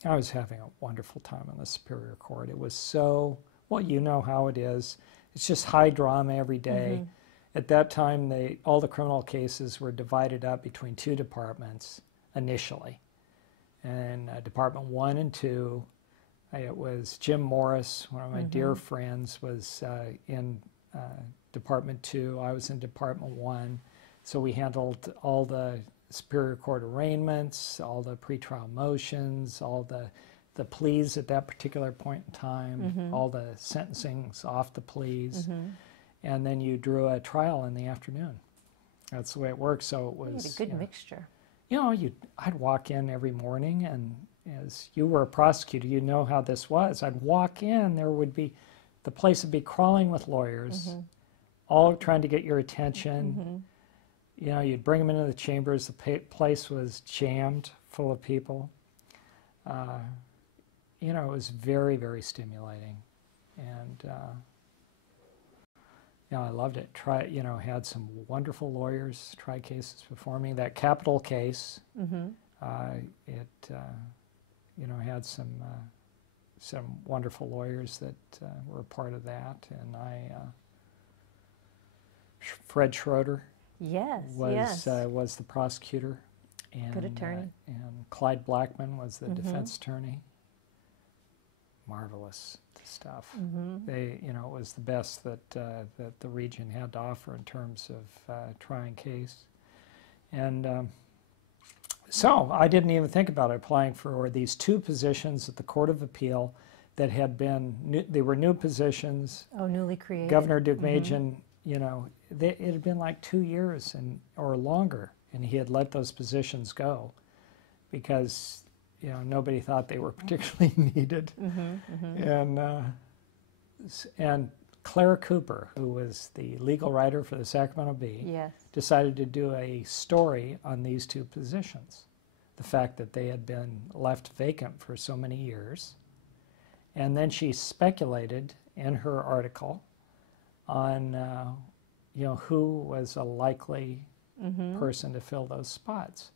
was having a wonderful time in the Superior Court. It was so, well, you know how it is. It's just high drama every day. At that time, all the criminal cases were divided up between two departments initially. And Department 1 and 2, it was Jim Morris, one of my dear friends, was in Department 2. I was in Department 1. So we handled all the Superior Court arraignments, all the pretrial motions, all the pleas at that particular point in time, all the sentencings off the pleas, and then you drew a trial in the afternoon. That's the way it worked. So it was a good mixture. You know, I'd walk in every morning, and as you were a prosecutor, you know how this was. I'd walk in, the place would be crawling with lawyers, all trying to get your attention. You know, you'd bring them into the chambers. The place was jammed, full of people. You know, it was very, very stimulating, and you know, I loved it. Had some wonderful lawyers try cases before me. That capital case, you know, had some wonderful lawyers that were a part of that, and Fred Schroeder. Yes, was the prosecutor. And, Good attorney. And Clyde Blackman was the defense attorney. Marvelous stuff. They, you know, it was the best that that the region had to offer in terms of trying case. And so I didn't even think about applying for these two positions at the Court of Appeal that had been they were new positions. Oh, newly created. Governor Deukmejian, you know, it had been like 2 years or longer, and he had let those positions go because, you know, nobody thought they were particularly needed. And Claire Cooper, who was the legal writer for the Sacramento Bee, Yes. decided to do a story on these two positions. The fact that they had been left vacant for so many years. And then she speculated in her article on, you know, who was a likely person to fill those spots.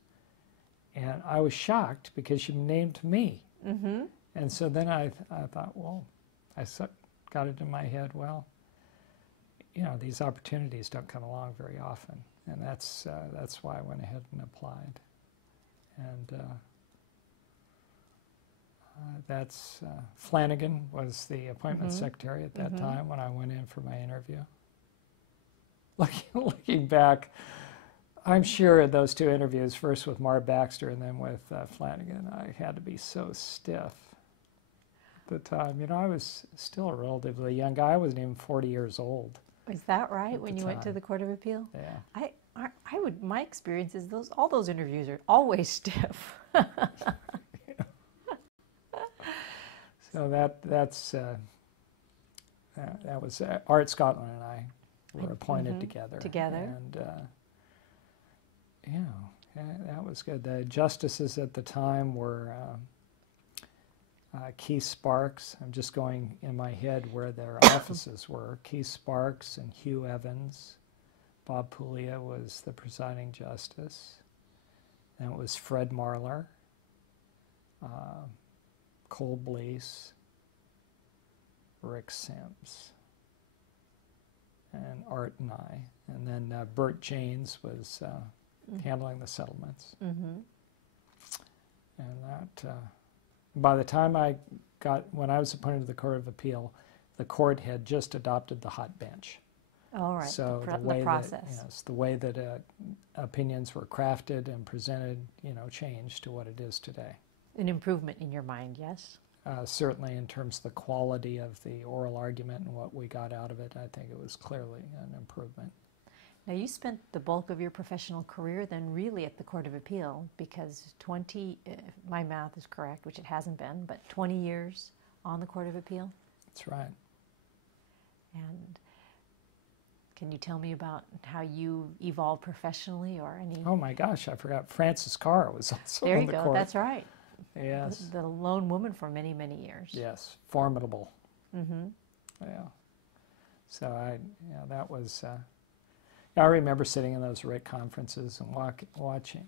And I was shocked because she named me. And so then I thought, well, I got it in my head, well, you know, these opportunities don't come along very often. And that's why I went ahead and applied. And Flanagan was the appointment secretary at that time when I went in for my interview. Looking back, I'm sure at those two interviews, first with Marv Baxter and then with Flanagan, I had to be so stiff at the time. You know, I was still a relatively young guy. I wasn't even 40 years old. Is that right? When you went to the Court of Appeal? Yeah. I would. My experience is all those interviews are always stiff. So that was Art Scotland and I were appointed together. And yeah, that was good. The justices at the time were Keith Sparks. I'm just going in my head where their offices were. Keith Sparks and Hugh Evans. Bob Puglia was the presiding justice. And it was Fred Marler, Cole Blease, Rick Sims, and Art and I. And then Bert Janes was handling the settlements. And that, by the time when I was appointed to the Court of Appeal, the court had just adopted the hot bench. All right, So the process. The way that opinions were crafted and presented, you know, changed to what it is today. An improvement in your mind, yes? Certainly in terms of the quality of the oral argument and what we got out of it, I think it was clearly an improvement. Now, you spent the bulk of your professional career then really at the Court of Appeal because 20, if my math is correct, which it hasn't been, but 20 years on the Court of Appeal? That's right. And can you tell me about how you evolved professionally or any? Oh my gosh, I forgot. Frances Carr was also there on you the go. court. That's right. Yes. The lone woman for many, many years. Yes, formidable. Yeah. So that was. I remember sitting in those RIT conferences and watching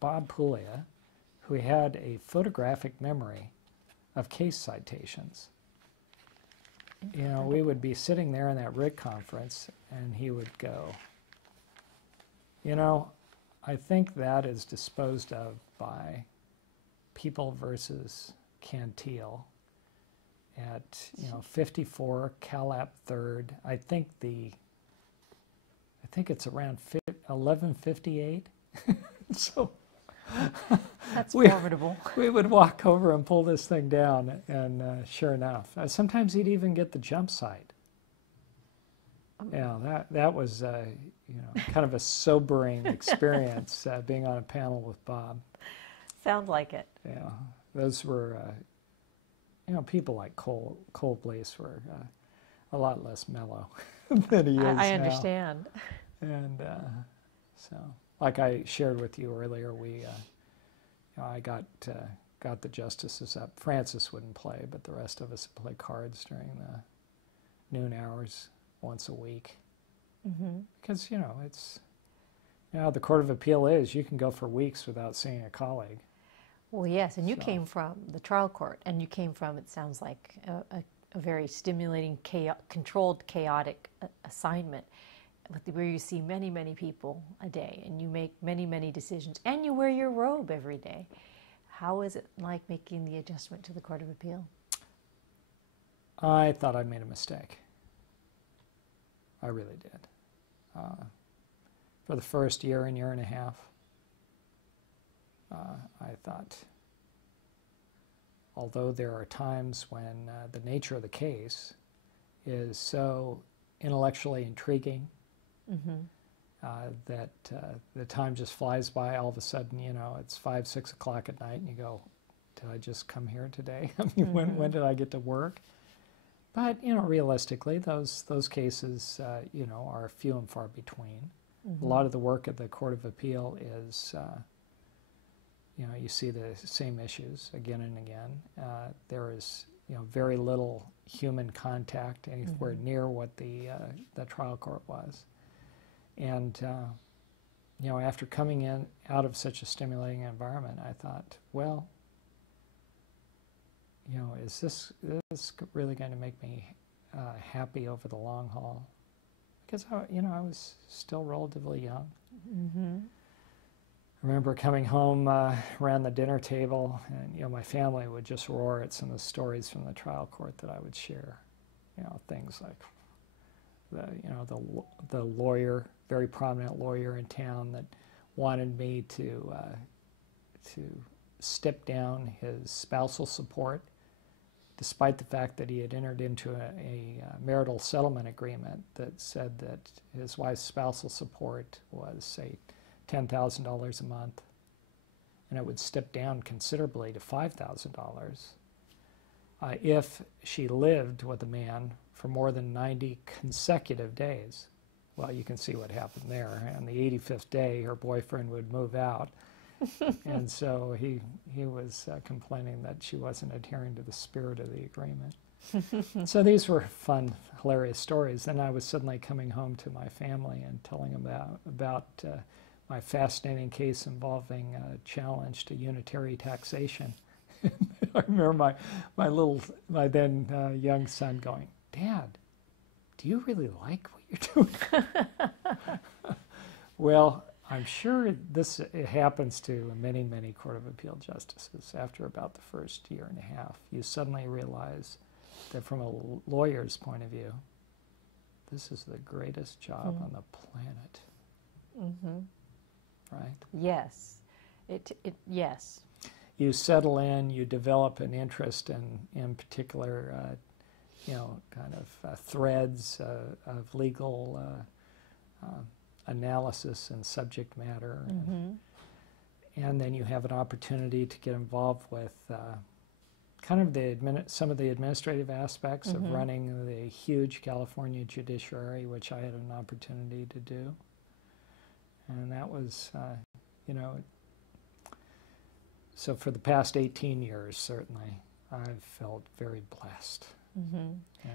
Bob Puglia, who had a photographic memory of case citations. You know, we would be sitting there in that RIT conference, and he would go, you know, I think that is disposed of by People versus Cantil at, you know, 54 Calap 3rd. I think it's around 1158. So that's formidable. We would walk over and pull this thing down, and sure enough, sometimes he'd even get the jump site. Yeah, that was you know, kind of a sobering experience being on a panel with Bob. Sounds like it. Yeah, those were you know, people like Cole Blease were a lot less mellow than he is I now. understand. And so, like I shared with you earlier, you know, I got the justices up. Francis wouldn't play, but the rest of us would play cards during the noon hours once a week. Because, you know, it's, you know, the Court of Appeal is, you can go for weeks without seeing a colleague. Well, yes, and you came from the trial court, and you came from, it sounds like, a very stimulating, controlled, chaotic assignment. where you see many, many people a day and you make many, many decisions and you wear your robe every day. How is it like making the adjustment to the Court of Appeal? I thought I made a mistake. I really did. For the first year and a half, I thought, although there are times when the nature of the case is so intellectually intriguing, that the time just flies by. All of a sudden, you know, it's 5, 6 o'clock at night and you go, did I just come here today? I mean, when did I get to work? But, you know, realistically, those cases, you know, are few and far between. A lot of the work of the Court of Appeal is, you know, you see the same issues again and again. There is, you know, very little human contact anywhere near what the trial court was. And, you know, after coming out of such a stimulating environment, I thought, well, you know, is this really going to make me happy over the long haul? Because, you know, I was still relatively young. I remember coming home around the dinner table, and, you know, my family would just roar at some of the stories from the trial court that I would share. You know, things like the lawyer, very prominent lawyer in town, that wanted me to step down his spousal support, despite the fact that he had entered into a marital settlement agreement that said that his wife's spousal support was, say, $10,000 a month, and it would step down considerably to $5,000 if she lived with a man for more than 90 consecutive days. Well, you can see what happened there. On the 85th day, her boyfriend would move out. And so he was complaining that she wasn't adhering to the spirit of the agreement. So these were fun, hilarious stories. And I was suddenly coming home to my family and telling them about my fascinating case involving a challenge to unitary taxation. I remember my then young son going, "Dad, do you really like what you're doing?" Well, I'm sure it happens to many, many Court of Appeal justices. After about the first year and a half, you suddenly realize that from a lawyer's point of view, this is the greatest job on the planet. Right? Yes. Yes. You settle in, you develop an interest in particular, you know, kind of threads of legal analysis and subject matter. And then you have an opportunity to get involved with kind of some of the administrative aspects of running the huge California judiciary, which I had an opportunity to do. And that was, you know, so for the past 18 years, certainly, I've felt very blessed. Yeah.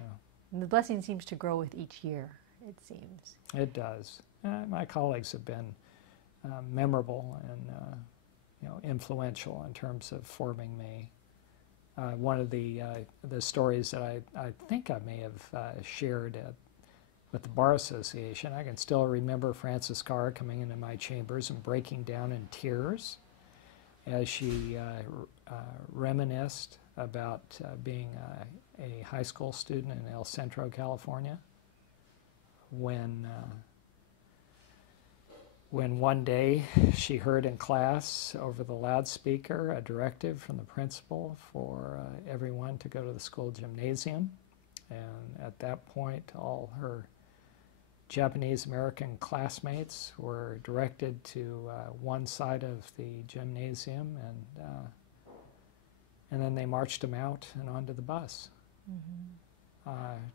And the blessing seems to grow with each year, it seems. It does. My colleagues have been memorable and you know, influential in terms of forming me. One of the stories that I think I may have shared with the Bar Association, I can still remember Frances Carr coming into my chambers and breaking down in tears as she reminisced about being a high school student in El Centro, California, when one day she heard in class over the loudspeaker a directive from the principal for everyone to go to the school gymnasium. And at that point, all her Japanese American classmates were directed to one side of the gymnasium, and then they marched them out and onto the bus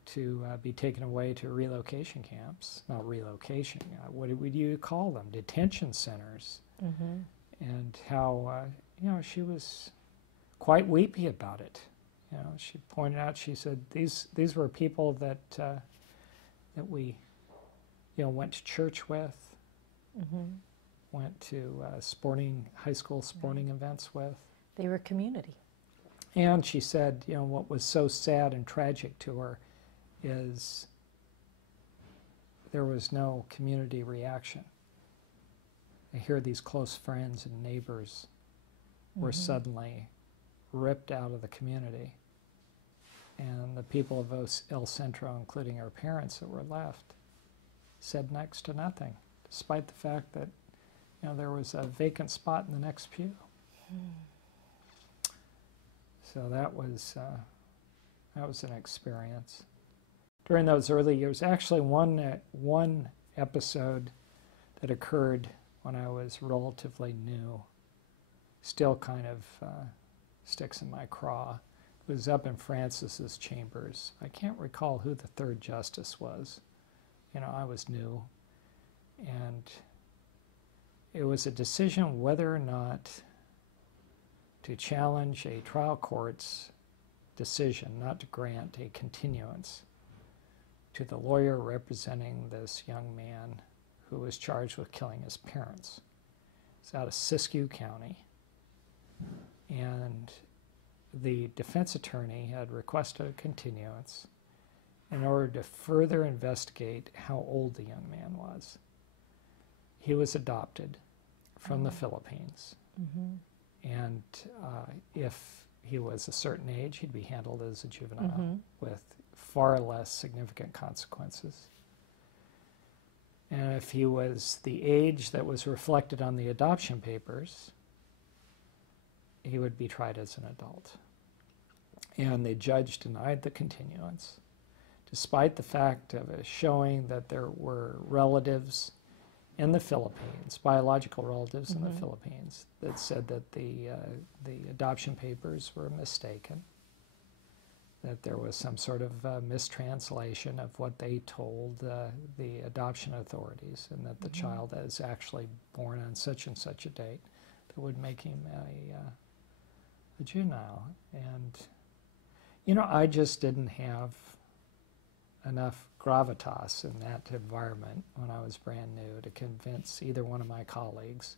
to be taken away to relocation camps. Not relocation, what would you call them? Detention centers. And how, you know, she was quite weepy about it. You know, she pointed out, she said, these were people that we, you know, went to church with, went to high school sporting events with. They were community. And she said, you know, what was so sad and tragic to her is there was no community reaction. I hear these close friends and neighbors were suddenly ripped out of the community. And the people of El Centro, including our parents that were left, said next to nothing, despite the fact that there was a vacant spot in the next pew. So that was an experience. During those early years, actually one episode that occurred when I was relatively new, still kind of sticks in my craw. It was up in Francis's chambers. I can't recall who the third justice was. I was new. And it was a decision whether or not to challenge a trial court's decision not to grant a continuance to the lawyer representing this young man who was charged with killing his parents. It's out of Siskiyou County. And the defense attorney had requested a continuance in order to further investigate how old the young man was. He was adopted from the Philippines. And if he was a certain age, he'd be handled as a juvenile with far less significant consequences. And if he was the age that was reflected on the adoption papers, he would be tried as an adult. And the judge denied the continuance, despite the fact of it showing that there were relatives in the Philippines, biological relatives in the Philippines, that said that the adoption papers were mistaken, that there was some sort of mistranslation of what they told the adoption authorities, and that the child is actually born on such and such a date that would make him a juvenile. And, I just didn't have enough gravitas in that environment when I was brand new to convince either one of my colleagues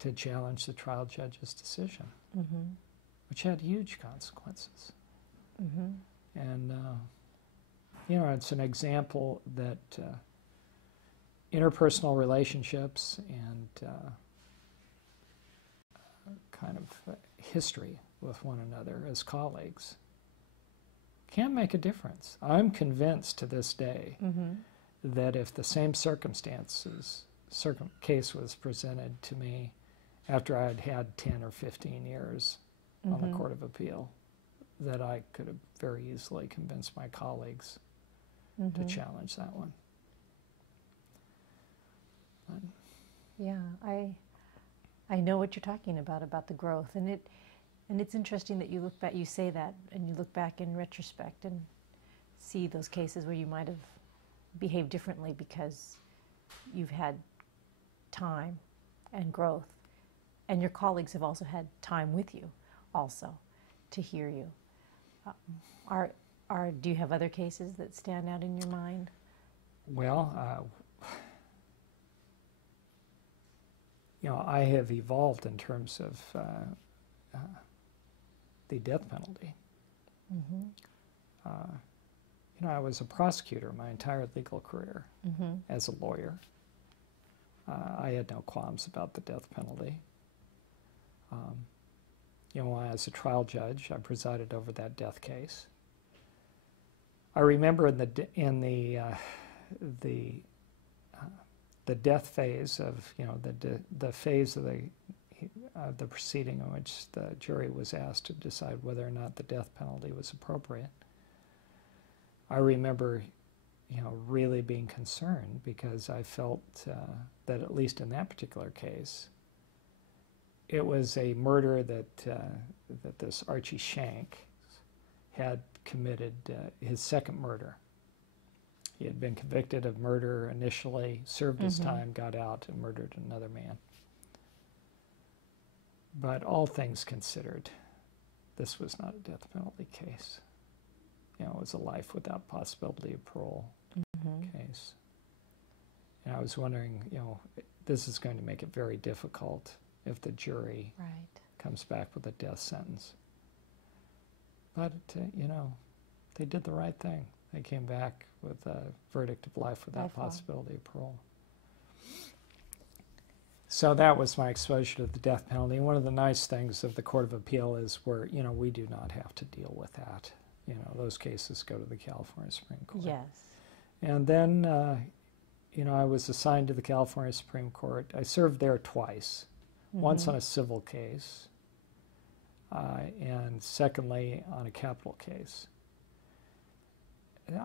to challenge the trial judge's decision, which had huge consequences. And, it's an example that interpersonal relationships and kind of history with one another as colleagues can make a difference. I'm convinced to this day that if the same case was presented to me after I had had 10 or 15 years on the Court of Appeal, that I could have very easily convinced my colleagues to challenge that one. But, yeah, I know what you're talking about the growth, and it's interesting that you look back, you say that, and you look back in retrospect and see those cases where you might have behaved differently because you've had time and growth, and your colleagues have also had time with you, also, to hear you. Do you have other cases that stand out in your mind? Well, I have evolved in terms of the death penalty. I was a prosecutor my entire legal career as a lawyer. I had no qualms about the death penalty. As a trial judge, I presided over that death case. I remember in the death phase of the phase of the proceeding in which the jury was asked to decide whether or not the death penalty was appropriate. I remember, really being concerned because I felt that at least in that particular case, it was a murder that this Archie Shank had committed, his second murder. He had been convicted of murder initially, served his time, got out, and murdered another man. But all things considered, this was not a death penalty case. It was a life without possibility of parole case. And I was wondering, this is going to make it very difficult if the jury comes back with a death sentence. But, they did the right thing. they came back with a verdict of life without Lifelong. possibility of parole. So that was my exposure to the death penalty. One of the nice things of the Court of Appeal is where, we do not have to deal with that. Those cases go to the California Supreme Court. Yes. And then, I was assigned to the California Supreme Court. I served there twice, once on a civil case, and secondly on a capital case.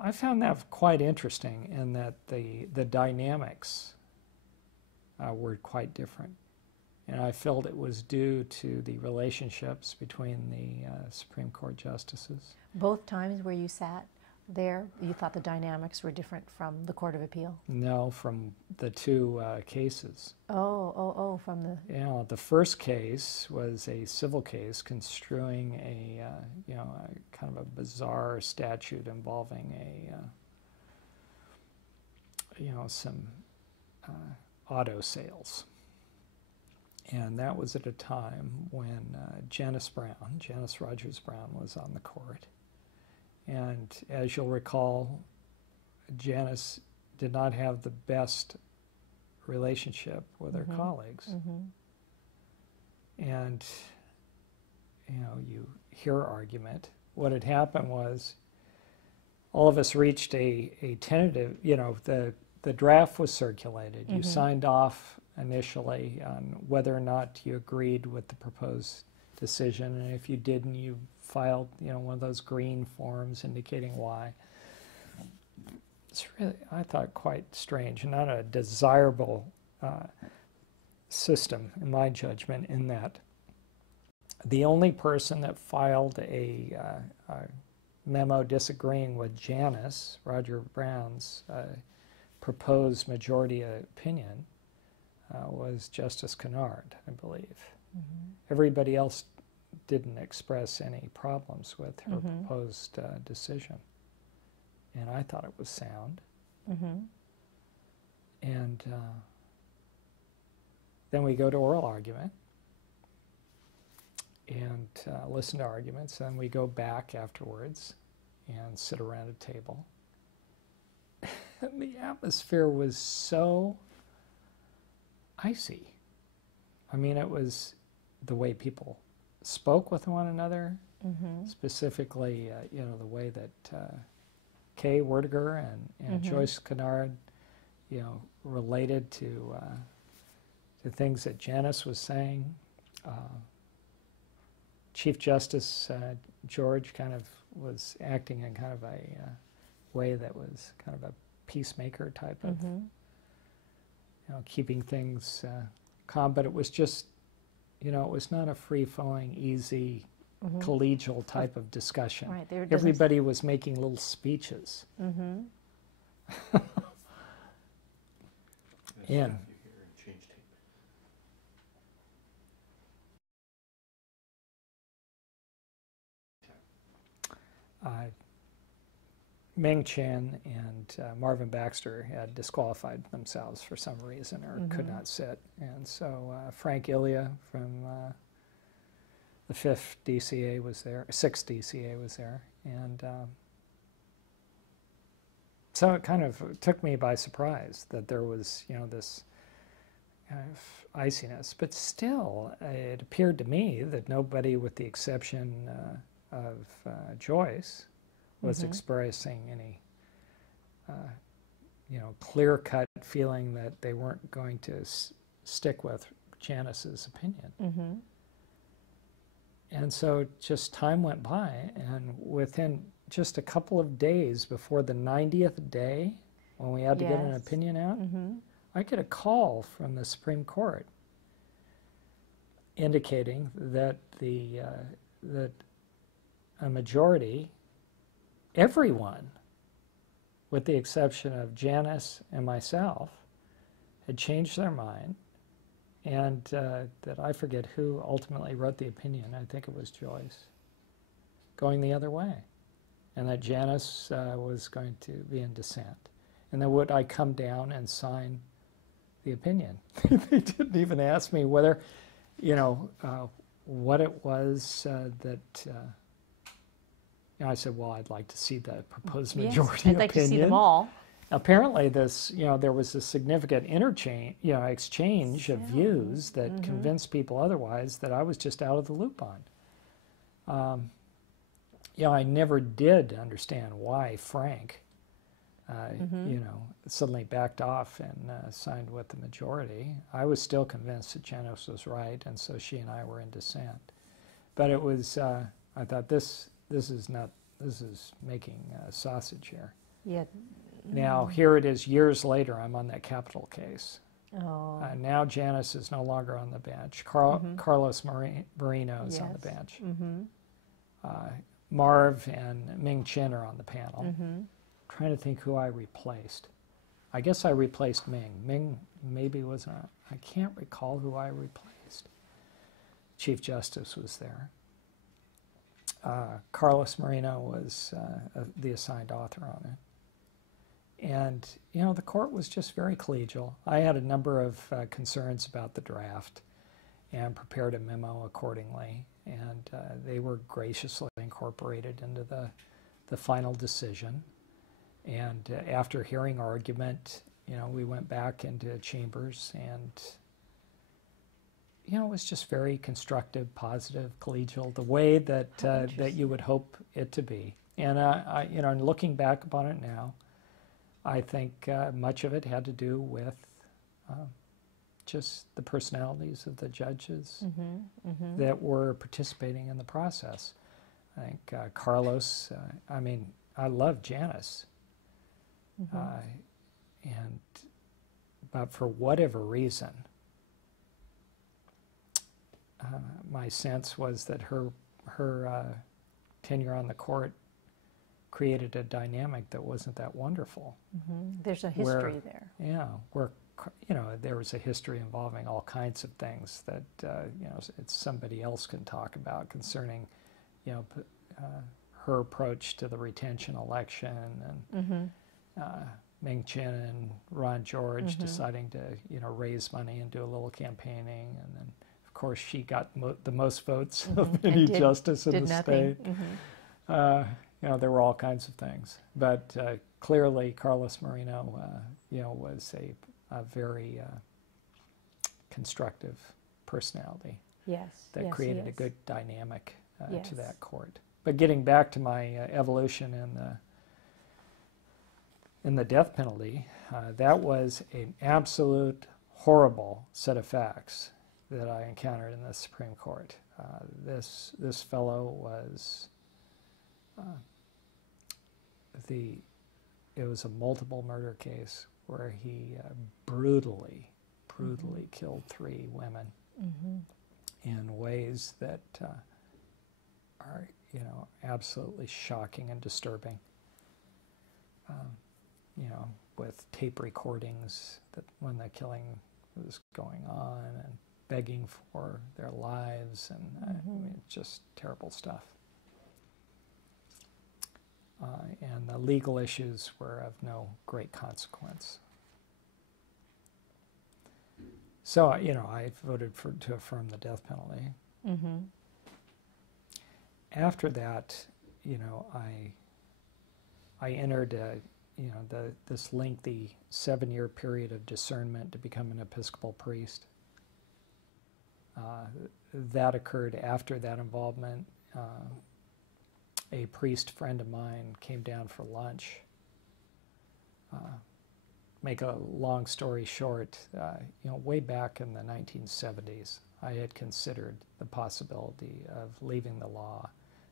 I found that quite interesting in that the dynamics were quite different. And I felt it was due to the relationships between the Supreme Court justices. Both times where you sat there, you thought the dynamics were different from the Court of Appeal? No, from the two cases. From the... Yeah, the first case was a civil case construing a kind of a bizarre statute involving some auto sales. And that was at a time when Janice Rogers Brown was on the court. And as you'll recall, Janice did not have the best relationship with her colleagues. And, you hear her argument. What had happened was all of us reached a tentative, the draft was circulated. You signed off initially on whether or not you agreed with the proposed decision, and if you didn't, you filed, one of those green forms indicating why. It's really, I thought, quite strange, and not a desirable system, in my judgment, in that the only person that filed a memo disagreeing with Janice, Roger Brown's proposed majority opinion, was Justice Kennard, I believe. Everybody else didn't express any problems with her proposed decision. And I thought it was sound. And then we go to oral argument and listen to arguments. And we go back afterwards and sit around a table. And the atmosphere was so icy. I mean, it was the way people spoke with one another, specifically, the way that Kay Werdiger and Joyce Kennard, related to things that Janice was saying. Chief Justice George kind of was acting in kind of a way that was kind of a peacemaker type of, keeping things calm, but it was just, it was not a free-flowing, easy, collegial type of discussion. Right, Everybody was making little speeches. And Meng Chen and Marvin Baxter had disqualified themselves for some reason or could not sit. And so Frank Ilya from the 5th DCA was there, 6th DCA was there. And so it kind of took me by surprise that there was, this kind of iciness. But still, it appeared to me that nobody, with the exception of Joyce, was expressing any, clear-cut feeling that they weren't going to stick with Janice's opinion. And so just time went by, and within just a couple of days before the 90th day, when we had to get an opinion out, I get a call from the Supreme Court indicating that that a majority, everyone, with the exception of Janice and myself, had changed their mind, and that I forget who ultimately wrote the opinion. I think it was Joyce, going the other way, and that Janice was going to be in dissent. And then would I come down and sign the opinion? They didn't even ask me whether, what it was that I said, well, I'd like to see the proposed Yes, majority I'd like to see opinion. them all. Apparently there was a significant interchange, exchange of Yeah. views that convinced people otherwise that I was just out of the loop on. I never did understand why Frank, suddenly backed off and signed with the majority. I was still convinced that Janice was right, and so she and I were in dissent. But it was, I thought, this is making sausage here. Yeah. Now, here it is years later, I'm on that capital case. Oh. Now Janice is no longer on the bench. Carlos Marino is on the Yes. bench. Marv and Ming Chen are on the panel. Trying to think who I replaced. I guess I replaced Ming. Ming maybe was not. I can't recall who I replaced. Chief Justice was there. Carlos Marino was the assigned author on it. And, the court was just very collegial. I had a number of concerns about the draft and prepared a memo accordingly. And they were graciously incorporated into the final decision. And after hearing argument, we went back into chambers and, it was just very constructive, positive, collegial, the way that you would hope it to be. And, looking back upon it now, I think much of it had to do with just the personalities of the judges that were participating in the process. I think Carlos, I love Janice. But for whatever reason, my sense was that her tenure on the court created a dynamic that wasn't that wonderful. There's a history there. Yeah, where there was a history involving all kinds of things that it's somebody else can talk about concerning her approach to the retention election and Ming Chen and Ron George deciding to raise money and do a little campaigning, and then of course she got the most votes of any justice in the state. There were all kinds of things, but clearly Carlos Marino, was a very constructive personality. Yes. That yes, created he a is. good dynamic Yes. to that court. But getting back to my evolution in the death penalty, that was an absolute horrible set of facts that I encountered in the Supreme Court. This fellow was it was a multiple murder case where he brutally killed 3 women in ways that are absolutely shocking and disturbing. With tape recordings that when the killing was going on and begging for their lives, and just terrible stuff. And the legal issues were of no great consequence. So, I voted to affirm the death penalty. After that, I entered this lengthy 7-year period of discernment to become an Episcopal priest. That occurred after that involvement. A priest friend of mine came down for lunch. Make a long story short, way back in the 1970s, I had considered the possibility of leaving the law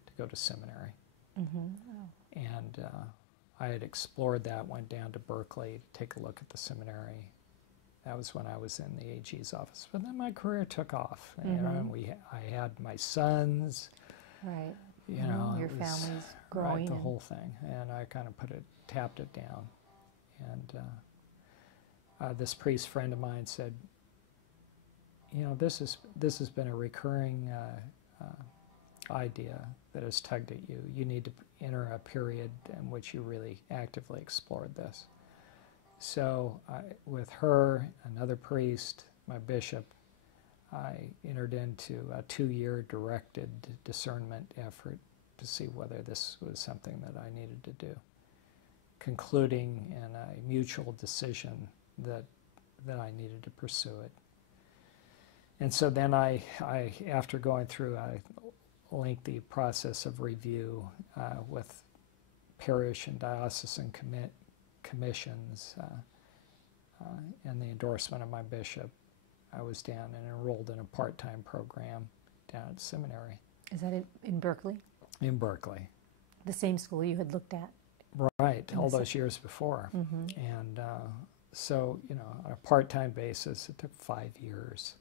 to go to seminary. And I had explored that, went down to Berkeley to take a look at the seminary. That was when I was in the AG's office. But then my career took off. And I had my sons. Right. Your family's growing. Right, the whole thing. And I kind of tapped it down. And this priest friend of mine said, this has been a recurring idea that has tugged at you. You need to enter a period in which you really actively explored this. So with her, another priest, my bishop, I entered into a 2-year directed discernment effort to see whether this was something that I needed to do, concluding in a mutual decision that I needed to pursue it. And so then I after going through a lengthy process of review with parish and diocesan commissions and the endorsement of my bishop, I was down and enrolled in a part-time program down at seminary. Is that in Berkeley? In Berkeley. The same school you had looked at? Right, all those years before. Mm-hmm. And so, you know, on a part-time basis, it took 5 years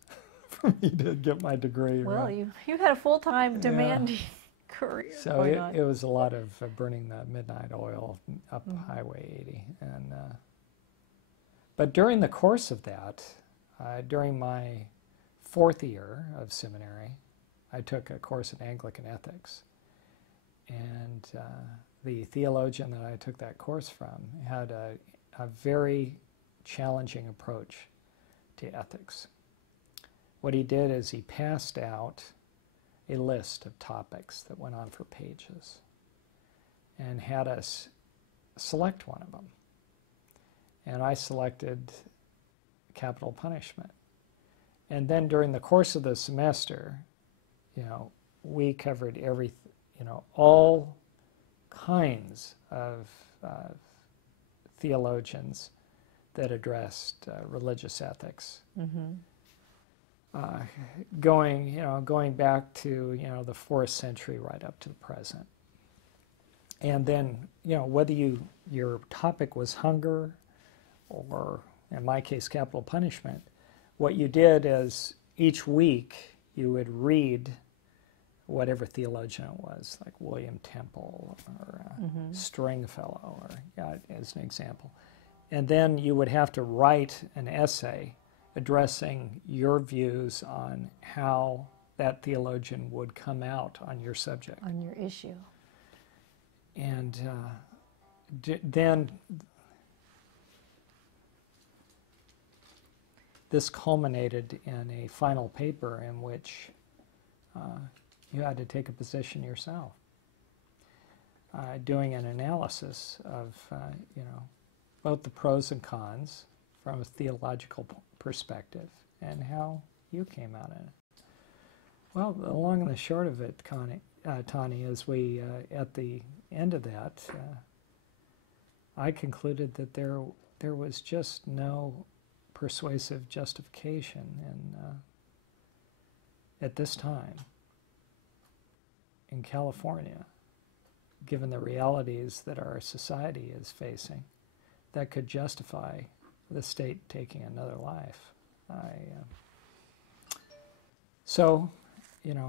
for me to get my degree. Well, right. you had a full-time demanding career. So it was a lot of burning the midnight oil up Highway 80. And but during the course of that, during my 4th year of seminary, I took a course in Anglican ethics. And the theologian that I took that course from had a very challenging approach to ethics. What he did is he passed out a list of topics that went on for pages and had us select one of them. And I selected capital punishment. And then during the course of the semester, you know, we covered all kinds of theologians that addressed religious ethics. Mm-hmm. Going back to the 4th century right up to the present. And then whether your topic was hunger or in my case capital punishment, what you did is each week you would read whatever theologian it was, like William Temple or Stringfellow, or as an example. And then you would have to write an essay addressing your views on how that theologian would come out on your subject. On your issue. And then this culminated in a final paper in which you had to take a position yourself, doing an analysis of both the pros and cons from a theological perspective and how you came out in it. Well, the long and the short of it, Tani, is we at the end of that, I concluded that there was just no persuasive justification at this time in California, given the realities that our society is facing, that could justify the state taking another life. So,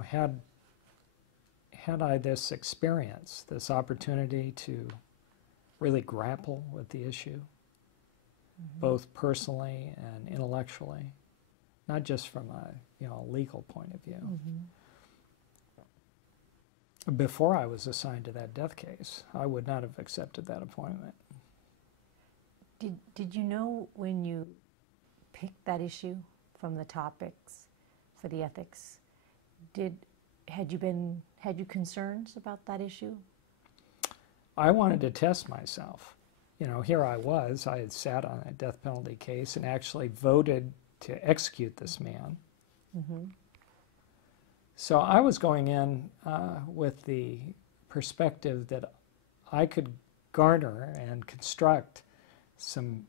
had I this experience, this opportunity to really grapple with the issue, both personally and intellectually, not just from a legal point of view. Before I was assigned to that death case, I would not have accepted that appointment. Did you know when you picked that issue from the topics for the ethics, had you concerns about that issue? I wanted to test myself. Here I had sat on a death penalty case and actually voted to execute this man. So I was going in with the perspective that I could garner and construct some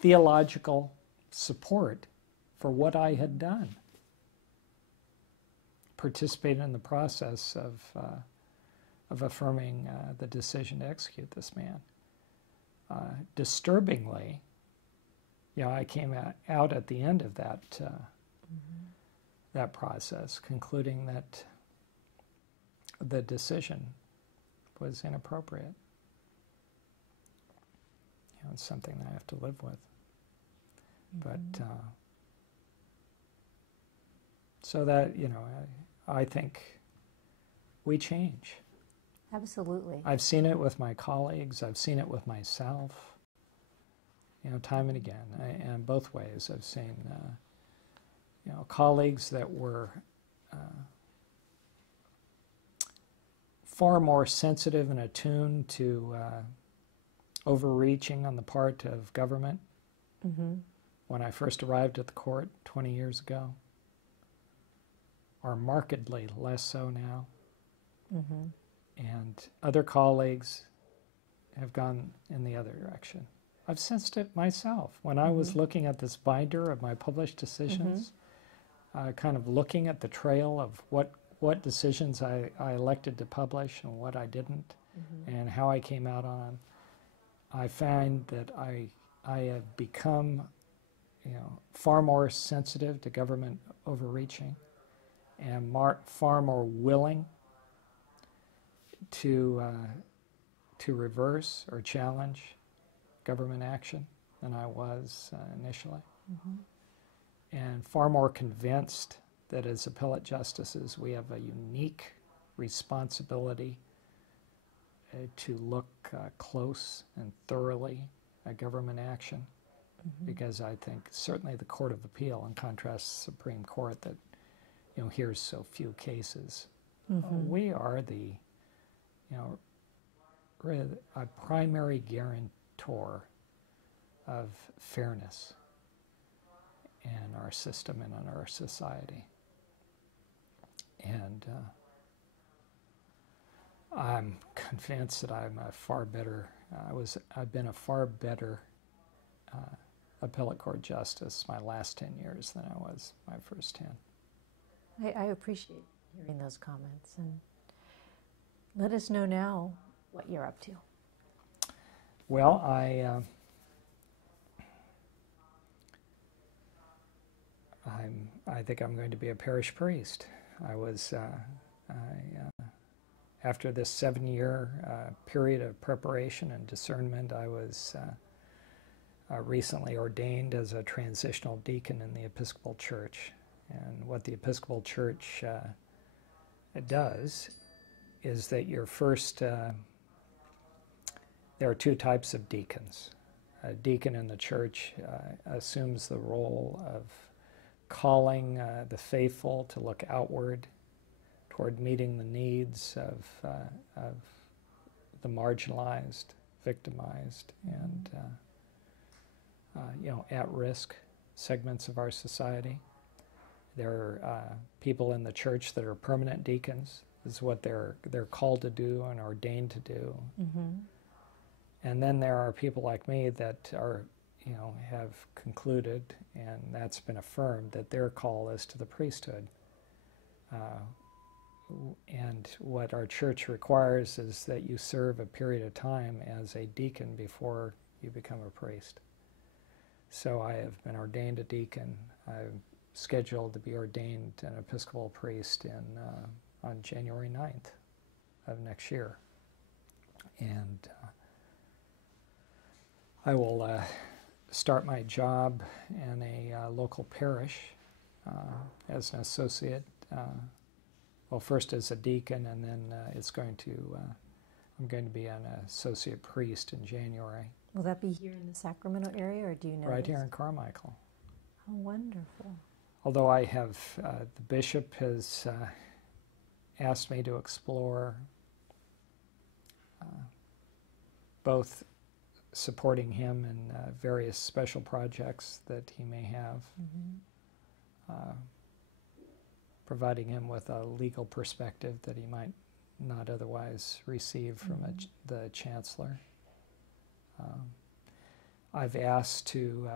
theological support for what I had done. Participated in the process of affirming the decision to execute this man. Disturbingly, I came out at the end of that that process, concluding that the decision was inappropriate. It's something that I have to live with. But so that I think we change. Absolutely. I've seen it with my colleagues. I've seen it with myself. Time and again, and both ways. I've seen colleagues that were far more sensitive and attuned to overreaching on the part of government when I first arrived at the court 20 years ago, are markedly less so now. And other colleagues have gone in the other direction. I've sensed it myself. When I was looking at this binder of my published decisions, kind of looking at the trail of what decisions I elected to publish and what I didn't, and how I came out on them, I find that I have become, far more sensitive to government overreaching, and far more willing to reverse or challenge government action than I was initially, and far more convinced that as appellate justices we have a unique responsibility to look close and thoroughly at government action, because I think certainly the Court of Appeal, in contrast to the Supreme Court that hears so few cases, we are the a primary guarantor of fairness in our system and in our society. And I'm convinced that I'm a far better, I've been a far better appellate court justice my last 10 years than I was my first 10. I appreciate hearing those comments, and let us know now what you're up to. Well, I think I'm going to be a parish priest. After this 7-year period of preparation and discernment, I was recently ordained as a transitional deacon in the Episcopal Church. And what the Episcopal Church does is that you're first, there are two types of deacons. A deacon in the church assumes the role of calling the faithful to look outward toward meeting the needs of the marginalized, victimized, and at-risk segments of our society. There are people in the church that are permanent deacons. This is what they're called to do and ordained to do. And then there are people like me that are, have concluded, and that's been affirmed, that their call is to the priesthood. And what our church requires is that you serve a period of time as a deacon before you become a priest. So I have been ordained a deacon. I'm scheduled to be ordained an Episcopal priest on January 9th of next year. And I will start my job in a local parish as an associate. Well, first as a deacon, and then I'm going to be an associate priest in January. Will that be here in the Sacramento area, or do you know? Right here in Carmichael. Oh, wonderful. Although I have, the bishop has asked me to explore both supporting him in various special projects that he may have, providing him with a legal perspective that he might not otherwise receive from the chancellor. I've asked to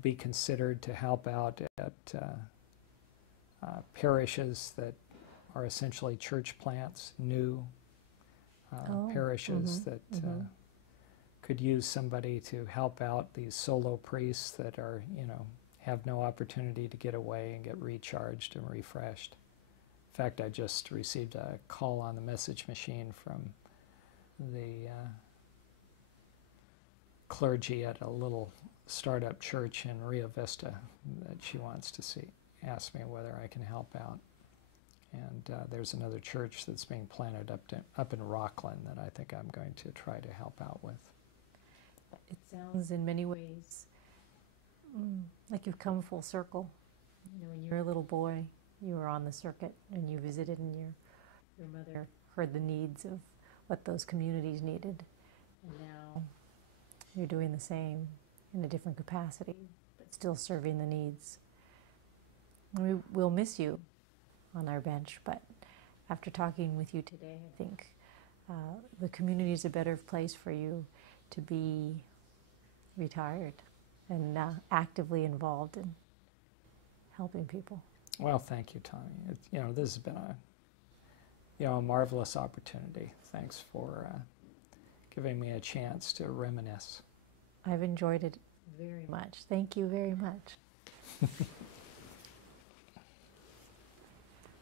be considered to help out at parishes that are essentially church plants, new parishes that could use somebody to help out these solo priests that are, have no opportunity to get away and get recharged and refreshed. In fact, I just received a call on the message machine from the clergy at a little startup church in Rio Vista that she wants to see. Ask me whether I can help out. And there's another church that's being planted up in Rockland that I think I'm going to try to help out with. It sounds in many ways like you've come full circle. When you were a little boy, you were on the circuit and you visited, and your mother heard the needs of what those communities needed. And now you're doing the same in a different capacity, but still serving the needs. We'll miss you on our bench, but after talking with you today, I think the community is a better place for you to be retired and actively involved in helping people. Well, thank you, Tommy. This has been a marvelous opportunity. Thanks for giving me a chance to reminisce. I've enjoyed it very much. Thank you very much.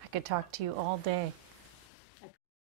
I could talk to you all day.